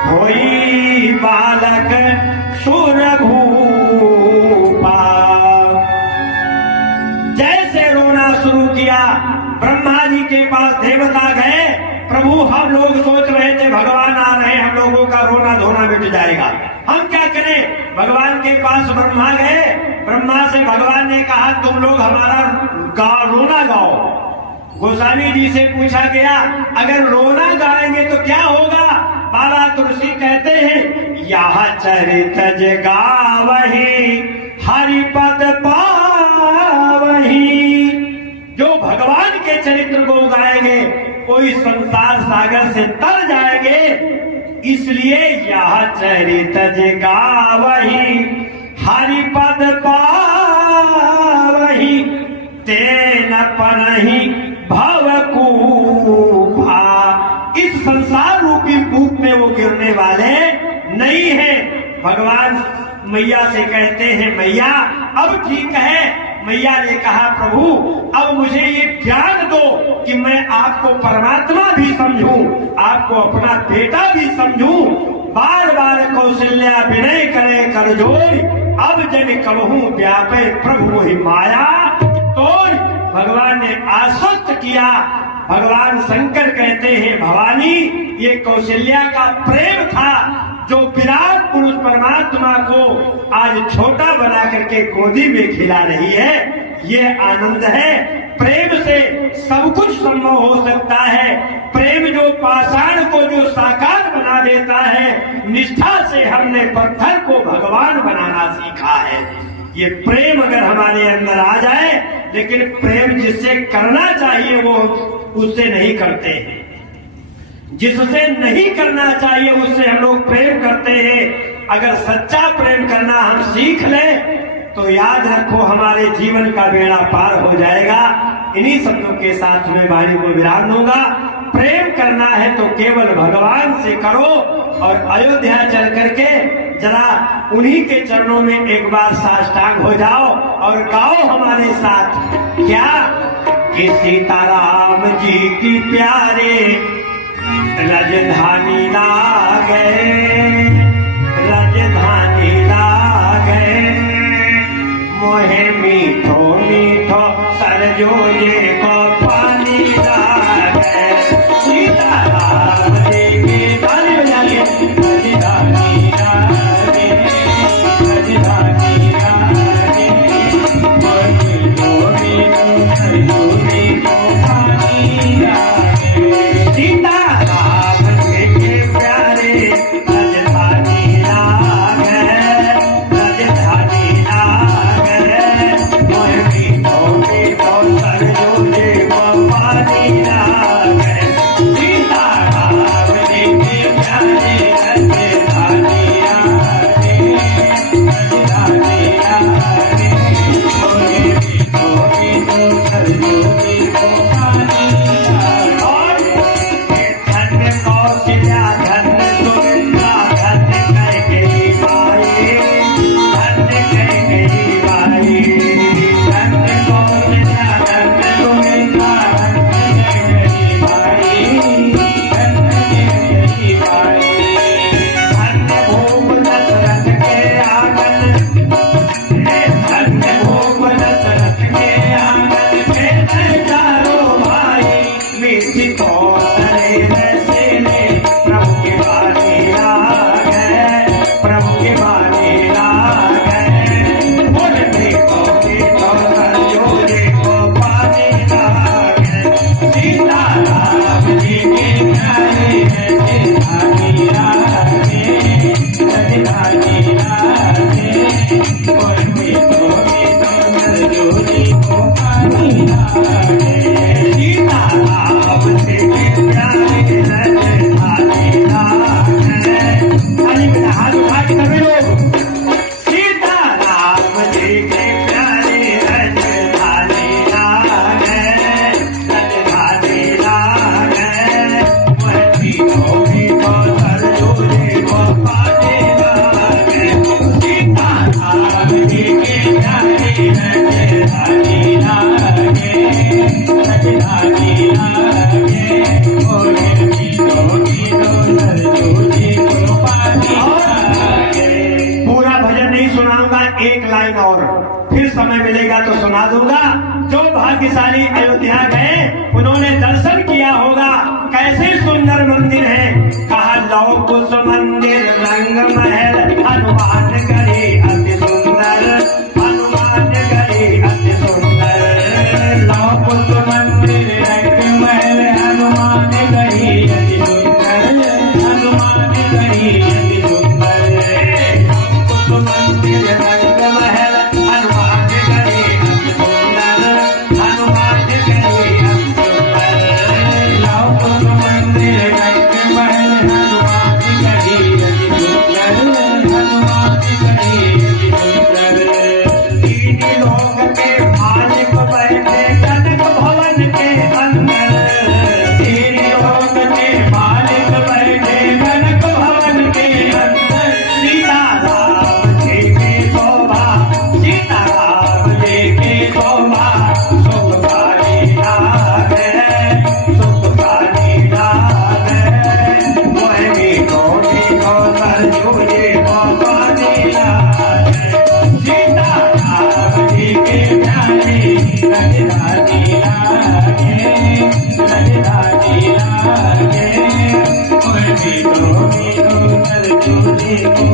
होई बालक सुरभूपा। जैसे रोना शुरू किया, ब्रह्मा जी के पास देवता गए, प्रभु हम लोग सोच रहे थे भगवान आ रहे हैं, हम लोगों का रोना धोना मिट जाएगा, हम क्या करें। भगवान के पास ब्रह्मा गए। ब्रह्मा से भगवान ने कहा तुम लोग हमारा रोना गाओ। गोस्वामी जी से पूछा गया अगर रोना गाएंगे तो क्या होगा। बाबा तुलसी कहते हैं यह चरित जगावही हरिपद पावही। जो भगवान के चरित्र को गाएंगे कोई संसार सागर से तर जाएंगे। इसलिए यह चरित जगावही हरिपद पावही, तेन परहि भवकूफा। इस संसार रूपी कूप में वो गिरने वाले नहीं है। भगवान मैया से कहते हैं मैया अब ठीक है। मैया ने कहा प्रभु अब मुझे ये ज्ञान दो कि मैं आपको परमात्मा भी समझूं, आपको अपना बेटा भी समझूं। बार बार कौशल्या विनय करे कर जोर, अब जन कबहू व्यापे प्रभु ही माया तोड़। भगवान ने आश्वस्त किया। भगवान शंकर कहते हैं भवानी ये कौशल्या का प्रेम था जो विराट पुरुष परमात्मा को आज छोटा बना करके गोदी में खिला रही है। ये आनंद है। प्रेम से सब कुछ संभव हो सकता है। प्रेम जो पाषाण को जो साकार बना देता है, निष्ठा से हमने पत्थर को भगवान बनाना सीखा है। ये प्रेम अगर हमारे अंदर आ जाए, लेकिन प्रेम जिससे करना चाहिए वो उससे नहीं करते हैं, जिससे नहीं करना चाहिए उससे हम लोग प्रेम करते हैं। अगर सच्चा प्रेम करना हम सीख लें तो याद रखो हमारे जीवन का बेड़ा पार हो जाएगा। इन्हीं शब्दों के साथ में वाणी को विराम दूंगा। प्रेम करना है तो केवल भगवान से करो और अयोध्या चल करके जरा उन्हीं के चरणों में एक बार साष्टांग हो जाओ और गाओ हमारे साथ। क्या कि सीताराम जी की प्यारे राजधानी लागे, राजधानी लागे, मोहे मीठो मीठो सरजोजे को पानी लागे। सीताराम जी की राजधानी लागे। चितौतरे रसीले प्रभु के बानी लागे, प्रभु के बानी लागे। बोल देखो देखो सरजू देखो पानी लागे, सीताराम जी के प्यारे हैं चितानी लागे, चितानी लागे। बोल देखो देखो सरजू देखो पानी लागे, सीताराम जी के प्यारे हैं चितानी लागे। ताली में हाथ उठा के सभी लोग, सीताराम जी के प्यारे हैं चितानी लागे, चितानी लागे। वह तीनों भी सरजू देखो पानी लागे, सीताराम जी के प्यारे हैं चितानी लागे, चितानी लागे। बोले तीनों सरजू देखो पानी लागे। पूरा भजन नहीं सुनाऊंगा, एक लाइन और, फिर समय मिलेगा तो सुना दूंगा। जो भाग्यशाली अयोध्या गए उन्होंने दर्शन किया होगा, कैसे सुंदर मंदिर है। कहा लौ कुश मंदिर रंग महल हनुमान गढ़ी अति सुंदर, हनुमान गढ़ी अति सुंदर। लौ कुश मंदिर रंग महल हनुमान गढ़ी अति सुंदर, हनुमान गढ़ी अति सुंदर। कुश मंदिर रंग महल हनुमान गढ़ी अति सुंदर, हनुमान गढ़ी अति सुंदर। लौ कुश मंदिर रंग महल हनुमान गढ़ी अति सुंदर, हनुमान गढ़ी अति सुंदर। तीन लोक के मालिक बैठे कनक भवन के अंदर, तीन लोक के मालिक बैठे कनक भवन के अंदर। सीताराम जी की शोभा, सीताराम जी की शोभा सुखकारी लागे, सुखकारी लागे। वह मीठो मीठो सरजू देखो पानी लागे, सीताराम जी के प्यारे रजधानी लागे, रजधानी लागे। वह मीठो मीठो सरजू देखो